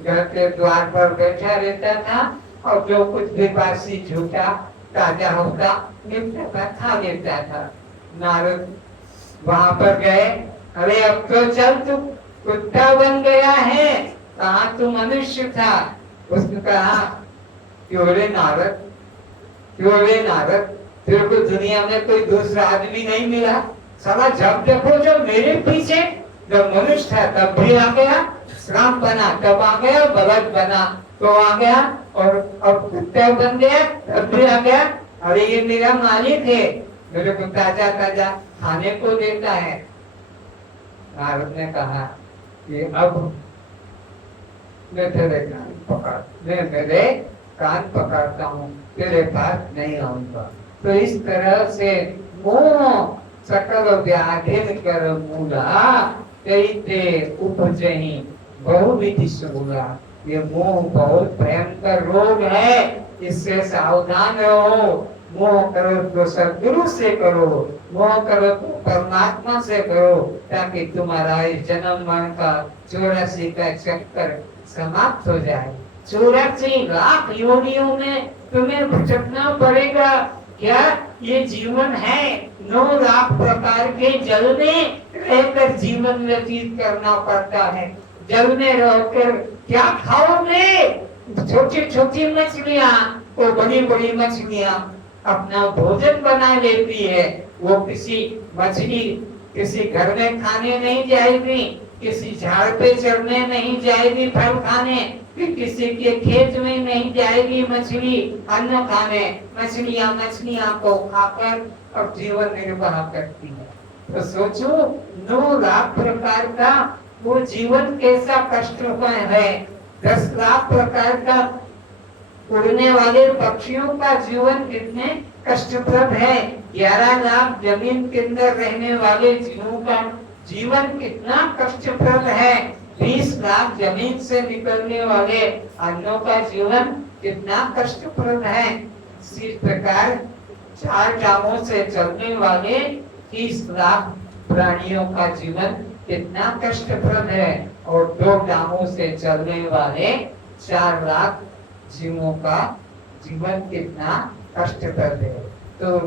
घर के द्वार पर बैठा रहता था और जो कुछ भी बासी झूठा ताजा होता निपटा खा लेता था। नारद वहां पर गए, अरे अब तो चल, तू कुत्ता बन गया है, कहा तू मनुष्य था। उसने कहा क्यों रे नारद, क्यों रे नारद, तेरे को दुनिया में कोई दूसरा आदमी नहीं मिला। साला जब देखो जब मेरे पीछे, जब मनुष्य था तब भी आ गया, श्राप बना तब आ गया, बलद बना तो आ गया, और अब कुत्ता बन गया तब भी आ गया। अरे ये मेरा मालिक है, मेरे को ताजा ताजा खाने को देता है। नारद ने कहा कि अब मैं तेरे कान पकड़ता हूँ, तेरे पास नहीं आऊंगा। तो इस तरह से मोह सकल व्याधिन कर मूला, चैते उपजहि बहुविधि शूला। ये मोह बहुत भयंकर रोग है, इससे सावधान रहो। मोह करो तो सदगुरु से करो, मोह करो तो परमात्मा से करो, ताकि तुम्हारा इस जन्म मरण का 84 का चक्कर समाप्त हो जाए। 84 लाख योनियों में तुम्हें भटकना पड़ेगा। क्या ये जीवन है? 9 लाख प्रकार के जल में रहकर जीवन व्यतीत करना पड़ता है। जल में रहकर क्या खाओगे? छोटी छोटी मछलियाँ, वो बड़ी बड़ी मछलियाँ अपना भोजन बना लेती है। वो किसी मछली किसी घर में खाने नहीं जाएगी, किसी झाड़ पे चढ़ने नहीं जाएगी फल खाने, किसी के खेत में नहीं जाएगी मछली अन्न खाने। मछलियाँ मछलियाँ को खाकर अब जीवन निर्वाह करती है। तो सोचो 9 लाख प्रकार का वो जीवन कैसा कष्टमय है। 10 लाख प्रकार का उड़ने वाले पक्षियों का जीवन कितने कष्टप्रद है। 11 लाख जमीन के अंदर रहने वाले जीवों का जीवन कितना कष्टप्रद है। 20 लाख जमीन से निकलने वाले अन्नों का जीवन कितना कष्टप्रद है। इसी प्रकार 4 टांगों से चलने वाले 30 लाख प्राणियों का जीवन कितना कष्टप्रद है, और 2 टांगों से चलने वाले 4 लाख जीवों का जीवन कितना कष्टप्रद है। तो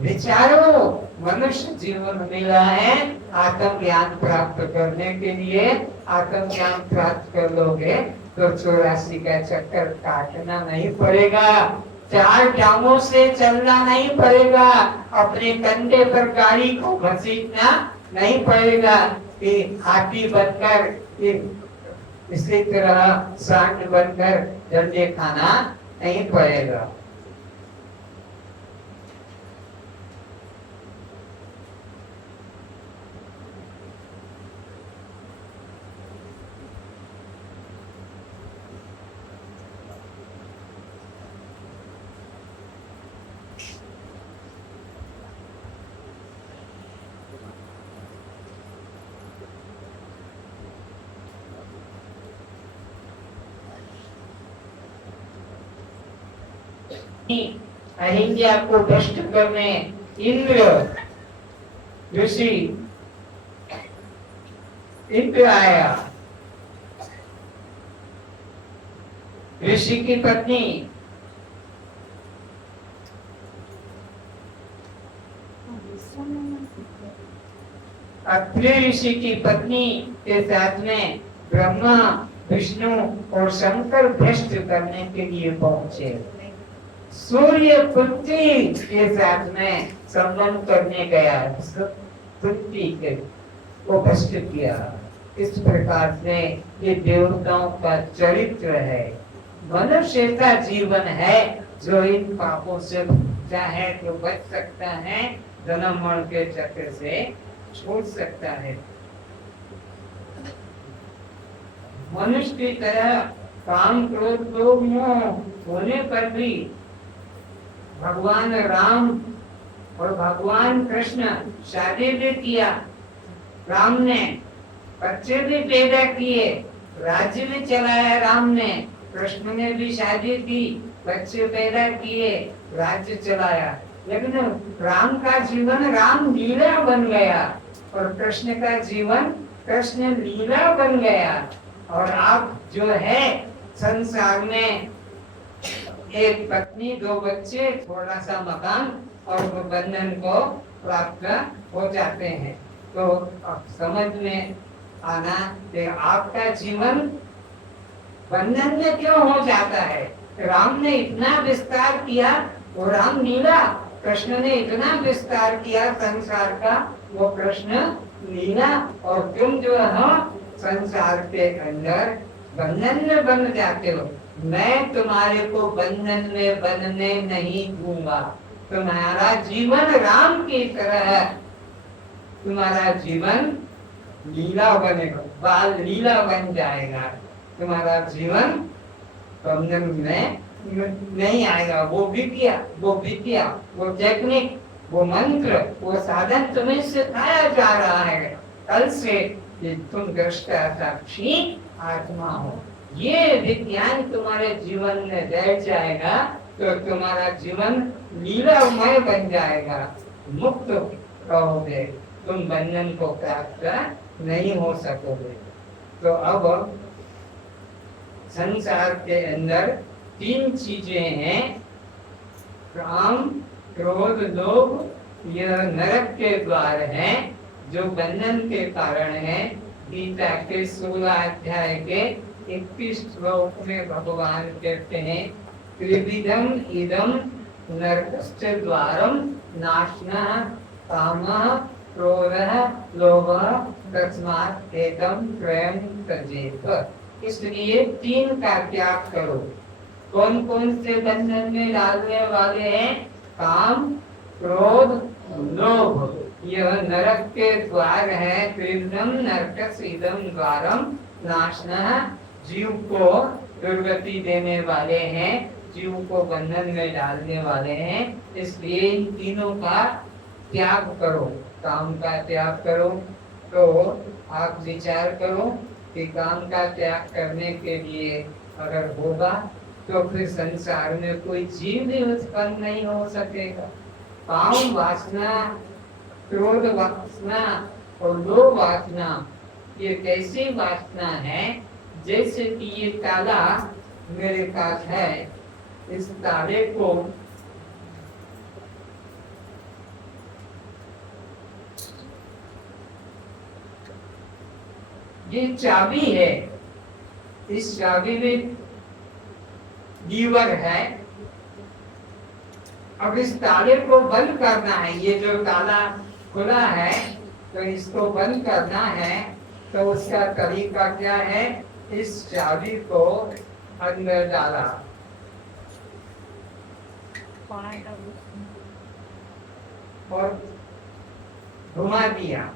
विचारो, मनुष्य जीवन मिला है आत्म ज्ञान प्राप्त करने के लिए। आत्म ज्ञान प्राप्त कर लोगे तो 84 का चक्कर काटना नहीं पड़ेगा, 4 टांगों से चलना नहीं पड़ेगा, अपने कंधे पर गाड़ी को घसीटना नहीं पड़ेगा, कि हाथी बनकर इसी तरह सांड बनकर डंडे खाना नहीं पड़ेगा। अहिंसा को भ्रष्ट करने इंद्र ऋषि इंद्र आया। ऋषि की पत्नी अत्रि ऋषि की पत्नी के साथ में ब्रह्मा विष्णु और शंकर भ्रष्ट करने के लिए पहुंचे। सूर्य पृथ्वी के साथ में संबंध करने गया, पृथ्वी के को भ्रष्ट किया। इस प्रकार से ये देवताओं का चरित्र है। मनुष्य का जीवन है जो इन पापों से चाहे तो बच सकता है, जन्म मरण के चक्र से छोड़ सकता है। मनुष्य की तरह काम क्रोध लोभ मोह होने पर भी भगवान राम और भगवान कृष्ण शादी भी किया। राम ने बच्चे भी पैदा किए, राज्य भी चलाया राम ने। कृष्ण ने भी शादी की, बच्चे पैदा किए, राज्य चलाया। लेकिन राम का जीवन राम लीला बन गया और कृष्ण का जीवन कृष्ण लीला बन गया। और आप जो है संसार में एक पत्नी, दो बच्चे, थोड़ा सा मकान और बंधन को प्राप्त हो जाते हैं। तो अब समझ में आना कि आपका जीवन बंधन में क्यों हो जाता है। राम ने इतना विस्तार किया, वो राम लीला, कृष्ण ने इतना विस्तार किया संसार का, वो कृष्ण लीला। और तुम जो हो संसार के अंदर बंधन में बन जाते हो। मैं तुम्हारे को बंधन में बनने नहीं दूंगा। तुम्हारा जीवन राम की तरह है, तुम्हारा जीवन लीला बनेगा, बाल लीला बन जाएगा। तुम्हारा जीवन बंधन में नहीं आएगा। वो विद्या, वो टेक्निक, वो मंत्र, वो साधन तुम्हें सिखाया जा रहा है कल से कि तुम दृष्टा साक्षी आत्मा हो। ये विज्ञान तुम्हारे जीवन में बैठ जाएगा तो तुम्हारा जीवन लीलामय बन जाएगा, मुक्त रहोगे, तुम बंधन को प्राप्त नहीं हो सकोगे। तो अब संसार के अंदर तीन चीजें हैं, काम क्रोध लोभ। यह नरक के द्वार हैं जो बंधन के कारण है। गीता के 16 अध्याय के 21 श्लोक में भगवान कहते हैं, त्रिविधम इदम नरकस्य द्वारम नाशनः कामः क्रोधः लोभः तस्मात् एतम त्रयं त्यजेत। इसलिए तीन का त्याग करो। कौन कौन से बंधन में डालने वाले हैं? काम क्रोध लोभ। यह नरक के द्वार है। त्रिविधम नरकस्य इदम द्वारम नाशनः, जीव को दुर्गति देने वाले हैं, जीव को बंधन में डालने वाले हैं। इसलिए इन तीनों का त्याग करो। काम का त्याग करो। तो आप विचार करो कि काम का त्याग करने के लिए अगर होगा तो फिर संसार में कोई जीव भी उत्पन्न नहीं हो सकेगा। काम वासना, क्रोध वासना और लोभ वासना, ये कैसी वासना है? जैसे कि ये ताला मेरे पास है, इस ताले को ये चाबी है, इस चाबी में लीवर है। अब इस ताले को बंद करना है। ये जो ताला खुला है तो इसको बंद करना है, तो उसका तरीका क्या है? इस चाबी को अंदर डाला और घुमा दिया,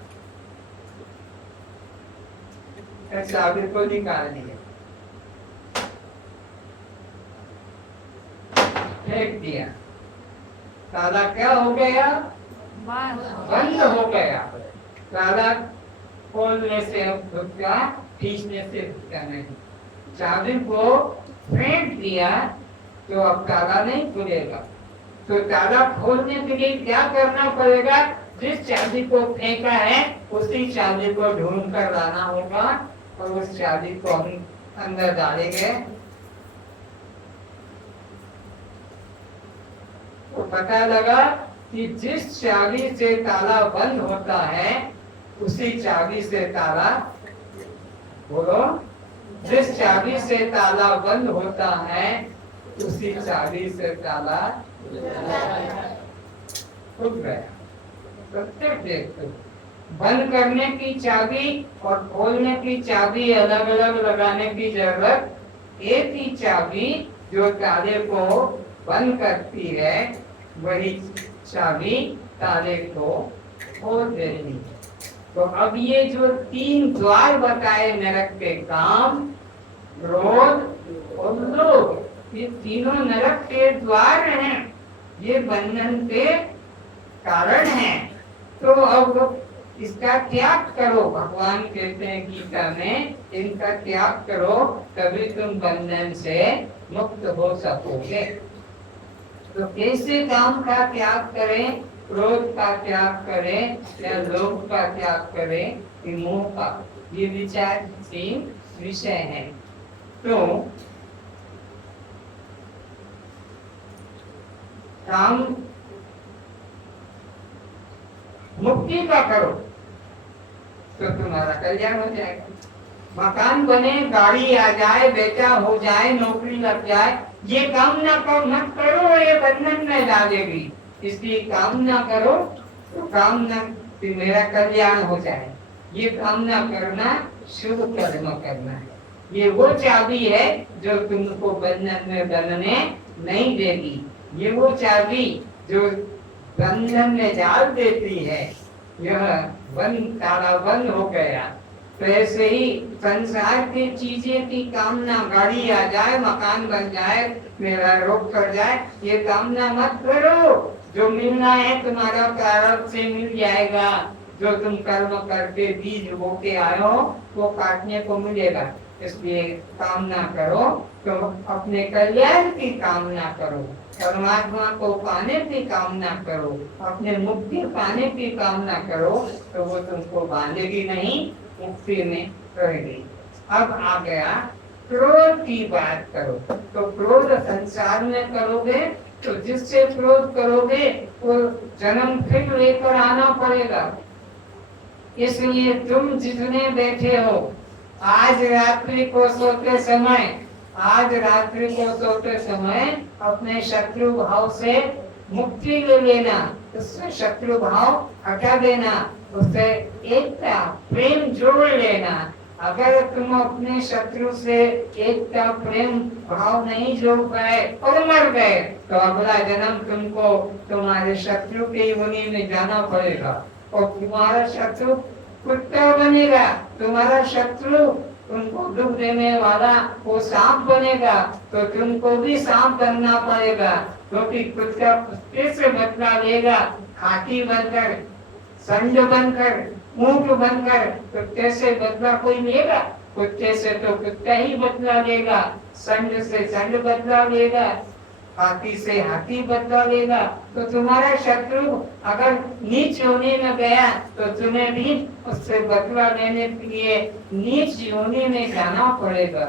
चाबी को निकाल दिया, फेंक दिया, ताला क्या हो गया? बंद हो गया। ताला खोलने से भुगता, खींचने से भुगता नहीं। चाबी को फेंक दिया तो अब ताला नहीं खुलेगा। तो ताला खोलने के लिए क्या करना पड़ेगा? जिस चाबी को फेंका है उसी चाबी को ढूंढ कर लाना होगा और उस चाबी को हम अंदर डालेंगे तो पता लगा कि जिस चाबी से ताला बंद होता है उसी चाबी से ताला, बोलो, जिस चाबी से ताला बंद होता है उसी चाबी से ताला खुल गया। प्रत्येक देखते बंद करने की चाबी और खोलने की चाबी अलग अलग लगाने की जरूरत, एक ही चाबी जो ताले को बंद करती है वही चाबी ताले को खोल देती है। तो अब ये जो 3 द्वार बताए नरक के, काम, क्रोध और लोभ, ये तीनों नरक के द्वार हैं, ये बंधन के कारण हैं। तो अब इसका त्याग करो, भगवान कहते हैं गीता में, इनका त्याग करो तभी तुम बंधन से मुक्त हो सकोगे। तो कैसे काम का त्याग करें? क्रोध का त्याग करें या लोभ का त्याग करें, मोह का, ये विचार 3 विषय हैं। तो काम मुक्ति का करो तो तुम्हारा कल्याण हो जाएगा। मकान बने, गाड़ी आ जाए, बेटा हो जाए, नौकरी लग जाए, ये कामना को मत करो, ये बंधन में डालेगी। इसलिए कामना करो तो कामना कि मेरा कल्याण हो जाए, ये कामना करना शुभ कर्म करना है। ये वो चाबी है जो तुमको बंधन में बंधने नहीं देगी। ये वो चाबी जो बंधन में डाल देती है। यह बंद, ताला बंद हो गया। तो ऐसे ही संसार की चीजें की कामना, गाड़ी आ जाए, मकान बन जाए, मेरा रोग कर जाए, ये कामना मत करो। जो मिलना है तुम्हारा प्रारब्ध से मिल जाएगा। जो तुम कर्म करके बीज बोके आए हो वो काटने को मिलेगा। इसलिए कामना करो तो अपने कल्याण की कामना करो, परमात्मा को पाने की कामना करो, अपने मुक्ति पाने की कामना करो, तो वो तुमको बांधेगी नहीं, मुक्ति में रहेगी। अब आ गया क्रोध की बात करो। तो क्रोध संसार में करोगे तो जिससे क्रोध करोगे वो जन्म फिर लेकर आना पड़ेगा। इसलिए तुम जितने बैठे हो, आज रात्रि को सोते समय अपने शत्रु भाव से मुक्ति ले लेना, उससे शत्रु भाव हटा देना, उससे एकता प्रेम जोड़ लेना। अगर तुम अपने शत्रु से एकता प्रेम भाव नहीं जोड़ पाए और मर गए तो अगला जन्म तुमको तुम्हारे शत्रु के योनि में जाना पड़ेगा और तुम्हारा शत्रु कुत्ता बनेगा। तुम्हारा शत्रु तुमको दुख देने वाला वो सांप बनेगा तो तुमको भी सांप बनना पड़ेगा, क्योंकि कुत्ता कुत्ते से बदला लेगा। हाथी बनकर, संड बनकर, ऊंट बनकर कुत्ते से बदला कोई लेगा? कुत्ते से तो कुत्ता ही बदला लेगा, संड से संड बदला लेगा, हाथी से हाथी बदला लेगा। तो तुम्हारा शत्रु अगर नीच योनि में गया तो तुम्हें भी उससे बदला लेने के लिए नीच योनि में जाना पड़ेगा।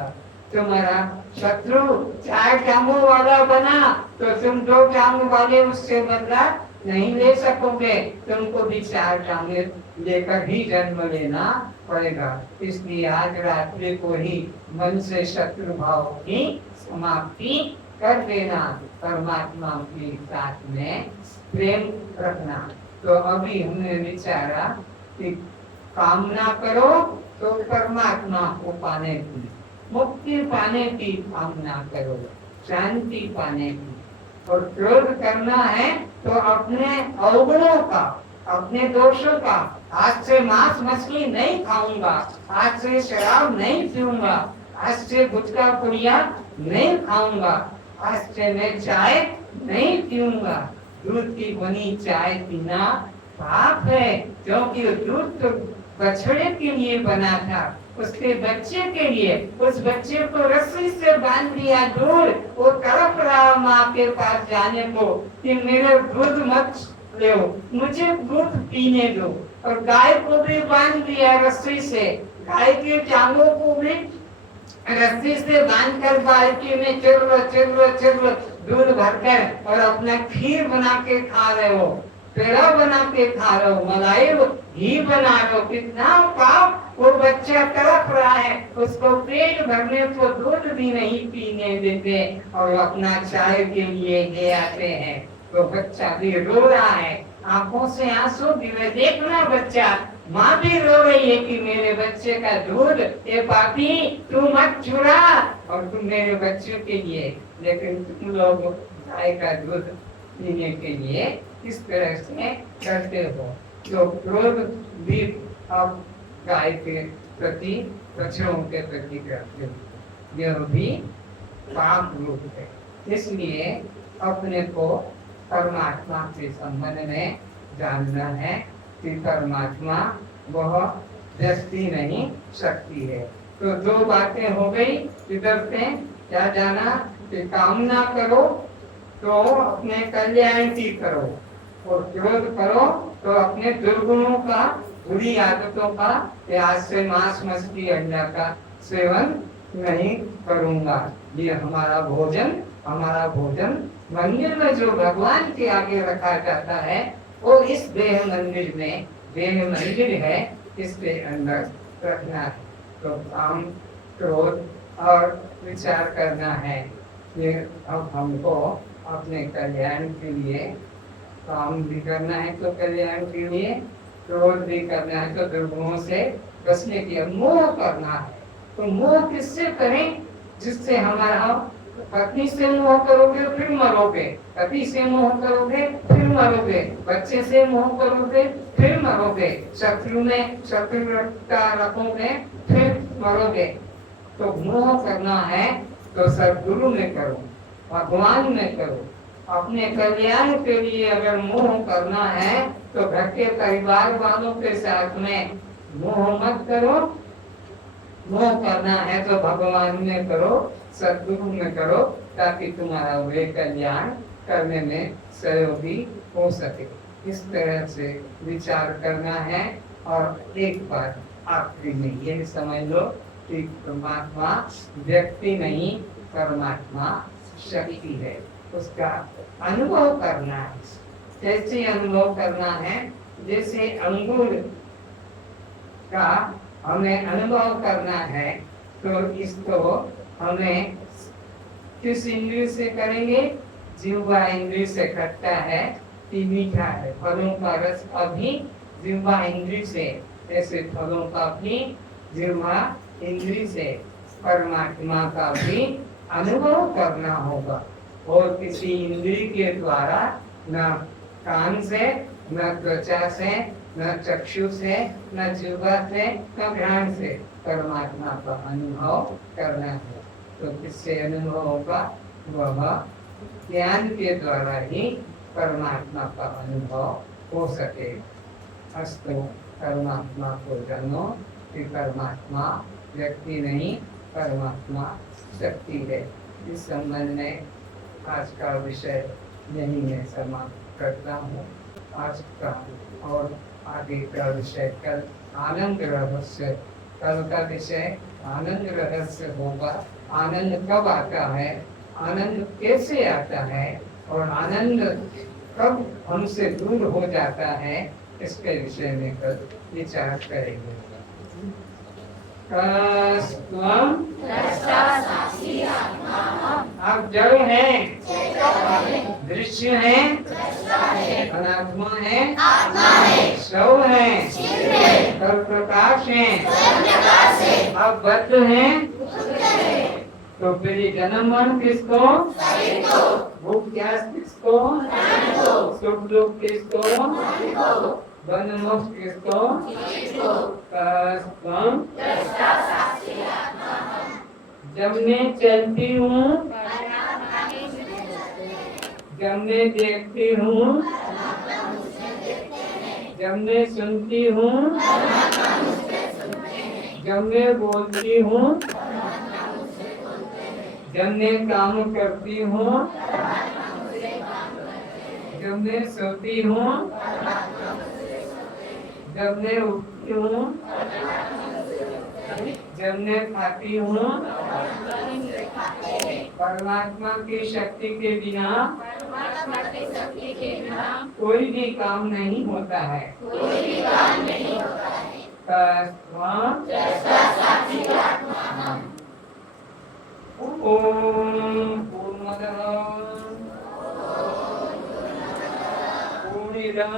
तुम्हारा शत्रु 4 टांगों वाला बना तो तुम 2 टांगों वाले उससे बदला नहीं ले सकोगे, तुमको भी 4 टांगे लेकर ही जन्म लेना पड़ेगा। इसलिए आज रात्रि को ही मन से शत्रु भाव की समाप्ति कर देना, परमात्मा के साथ में प्रेम रखना। तो अभी हमने विचारा कि कामना करो तो परमात्मा को पाने की, मुक्ति पाने की कामना करो, शांति पाने की। और क्रोध करना है तो अपने अवगुणों का, अपने दोषों का, आज से मांस मछली नहीं खाऊंगा, आज से शराब नहीं पीऊंगा, आज से गुटखा पुड़िया नहीं खाऊंगा, आज से मैं चाय नहीं पीऊंगा। दूध की बनी चाय पीना पाप है, क्योंकि दूध तो बछड़े के लिए बना था, उसके बच्चे के लिए। उस बच्चे को रस्सी से बांध दिया दूर, वो तड़प रहा माँ के पास जाने को कि मेरे दूध मत ले, मुझे दूध पीने दो। और गाय को भी बांध दिया रस्सी से, गाय के टांगों को भी रस्सी से बांधकर बाल्टी में चिर दूध भरकर और अपना खीर बना के खा रहे हो। पेड़ा बना के खा रहे हो, मलाई घी बना रहे हो, कितना पाप। वो बच्चा तड़प रहा है, उसको पेट भरने को दूध भी नहीं पीने देते और अपना चाय के लिए ले आते हैं। तो बच्चा भी रो रहा है, आंखों से आंसू गिरे। देखना बच्चा, माँ भी रो रही है कि मेरे बच्चे का दूध, ये पापी तू मत चुरा और तुम मेरे बच्चे के लिए, लेकिन तुम लोग गाय का दूध पीने के लिए किस तरह से करते हो। तो क्रोध भी अब गाय के प्रति, बच्चों के प्रति करते हो, यह भी पाप रूप है। इसलिए अपने को परमात्मा के संबंध में जानना है कि परमात्मा वह व्यक्ति नहीं, शक्ति है। तो दो बातें हो गई इधर से। क्या जाना कि कामना करो तो अपने कल्याण की करो, और क्रोध करो तो अपने दुर्गुणों का, बुरी आदतों का, कि आज से मांस मछली अंडा का सेवन नहीं करूंगा। ये हमारा भोजन मंदिर में जो भगवान के आगे रखा जाता है वो इस देह मंदिर में, देह मंदिर है, इसके अंदर रखना है। तो काम, क्रोध और विचार करना है। ये अब हमको अपने कल्याण के लिए काम भी करना है, तो कल्याण के लिए क्रोध भी करना है, तो दुर्गुणों से बचने के, मोह करना है। तो मोह किससे करें? जिससे हमारा, पत्नी से मोह करोगे फिर मरोगे, पति से मोह करोगे फिर मरोगे, बच्चे से मोह करोगे फिर मरोगे, शत्रुता रखोगे फिर मरोगे। तो मोह करना है तो सद्गुरु में करो, भगवान में करो। अपने कल्याण के लिए अगर मोह करना है तो घर के परिवार वालों के साथ में मोह मत करो। मोह करना है तो भगवान में करो, सद्गुरु में करो, ताकि तुम्हारा वे कल्याण करने में सहयोगी हो सके। इस तरह से विचार करना है। और एक बार आखिरी में यह समझ लो कि परमात्मा व्यक्ति नहीं, परमात्मा शक्ति है। उसका अनुभव करना है। कैसे अनुभव करना है? जैसे अंगूर का हमें अनुभव करना है, तो इसको हमें किस इंद्रिय से करेंगे? जिह्वा इंद्रिय से। खट्टा है कि मीठा है, फलों का रस अभी जिह्वा इंद्रिय से, ऐसे फलों का भी जिह्वा इंद्रिय से परमात्मा का भी अनुभव करना होगा। और किसी इंद्रिय के द्वारा, न कान से, न त्वचा से, न चक्षु से, न जिह्वा से, न घ्राण से परमात्मा का अनुभव करना है। तो किससे अनुभव होगा? वह ज्ञान के द्वारा ही परमात्मा का अनुभव हो सके। अस्तु परमात्मा को जानो कि परमात्मा व्यक्ति नहीं, परमात्मा शक्ति है। इस संबंध में आज का विषय यही मैं समाप्त करता हूँ। आज का और आगे का विषय कल आनंद रहस्य। कल का विषय आनंद रहस्य होगा। आनंद कब आता है, आनंद कैसे आता है, और आनंद कब हमसे दूर हो जाता है, इसके विषय में कल विचार करेंगे। आप जड़ हैं, दृश्य हैं, अनात्मा है, सौ है, कर प्रकाश है, आप बद्ध हैं। तो फिर ये जन्म मरण किसको? भूख प्यास किसको? सुख दुख किसको? बंधन मोक्ष किसको? जब मैं चलती हूँ, जब मैं देखती हूँ, जब मैं सुनती हूँ, जब मैं बोलती हूँ, जब मैं काम करती हूँ, जब मैं सोती हूँ, जब मैं उठती हूँ, जब मैं खाती हूँ, परमात्मा की शक्ति के बिना कोई भी काम नहीं होता है। तस्मात् ओम पूर्णमदः पूर्णमिदं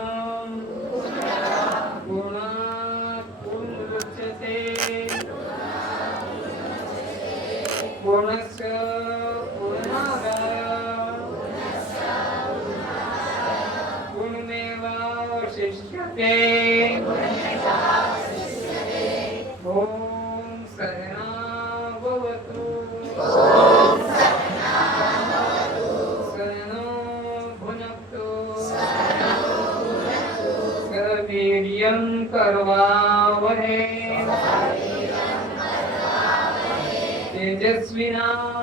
पूर्णात् पूर्णमुदच्यते पूर्णस्य पूर्णमादाय पूर्णमेवावशिष्यते। ओम सहना भवतु सहनो भुनक्तु सवीर्यं करवावहै तेजस्विनावधीतमस्तु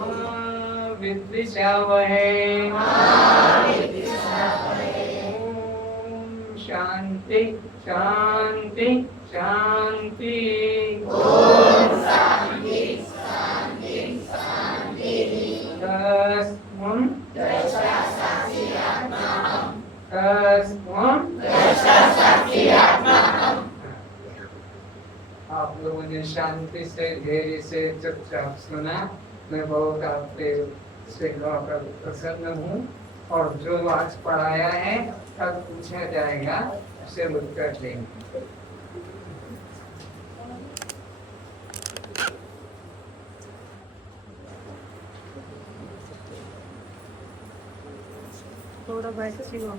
मा विद्विषावहै। ओम शांति शांति शांति। तस्मात् आप लोगों ने शांति से धैर्य से चुपचाप सुना। मैं बहुत आपसे से प्रसन्न हूँ और जो आज पढ़ाया है कल पूछा जाएगा उसे उत्तर देंगे। थोड़ा बैठ लो।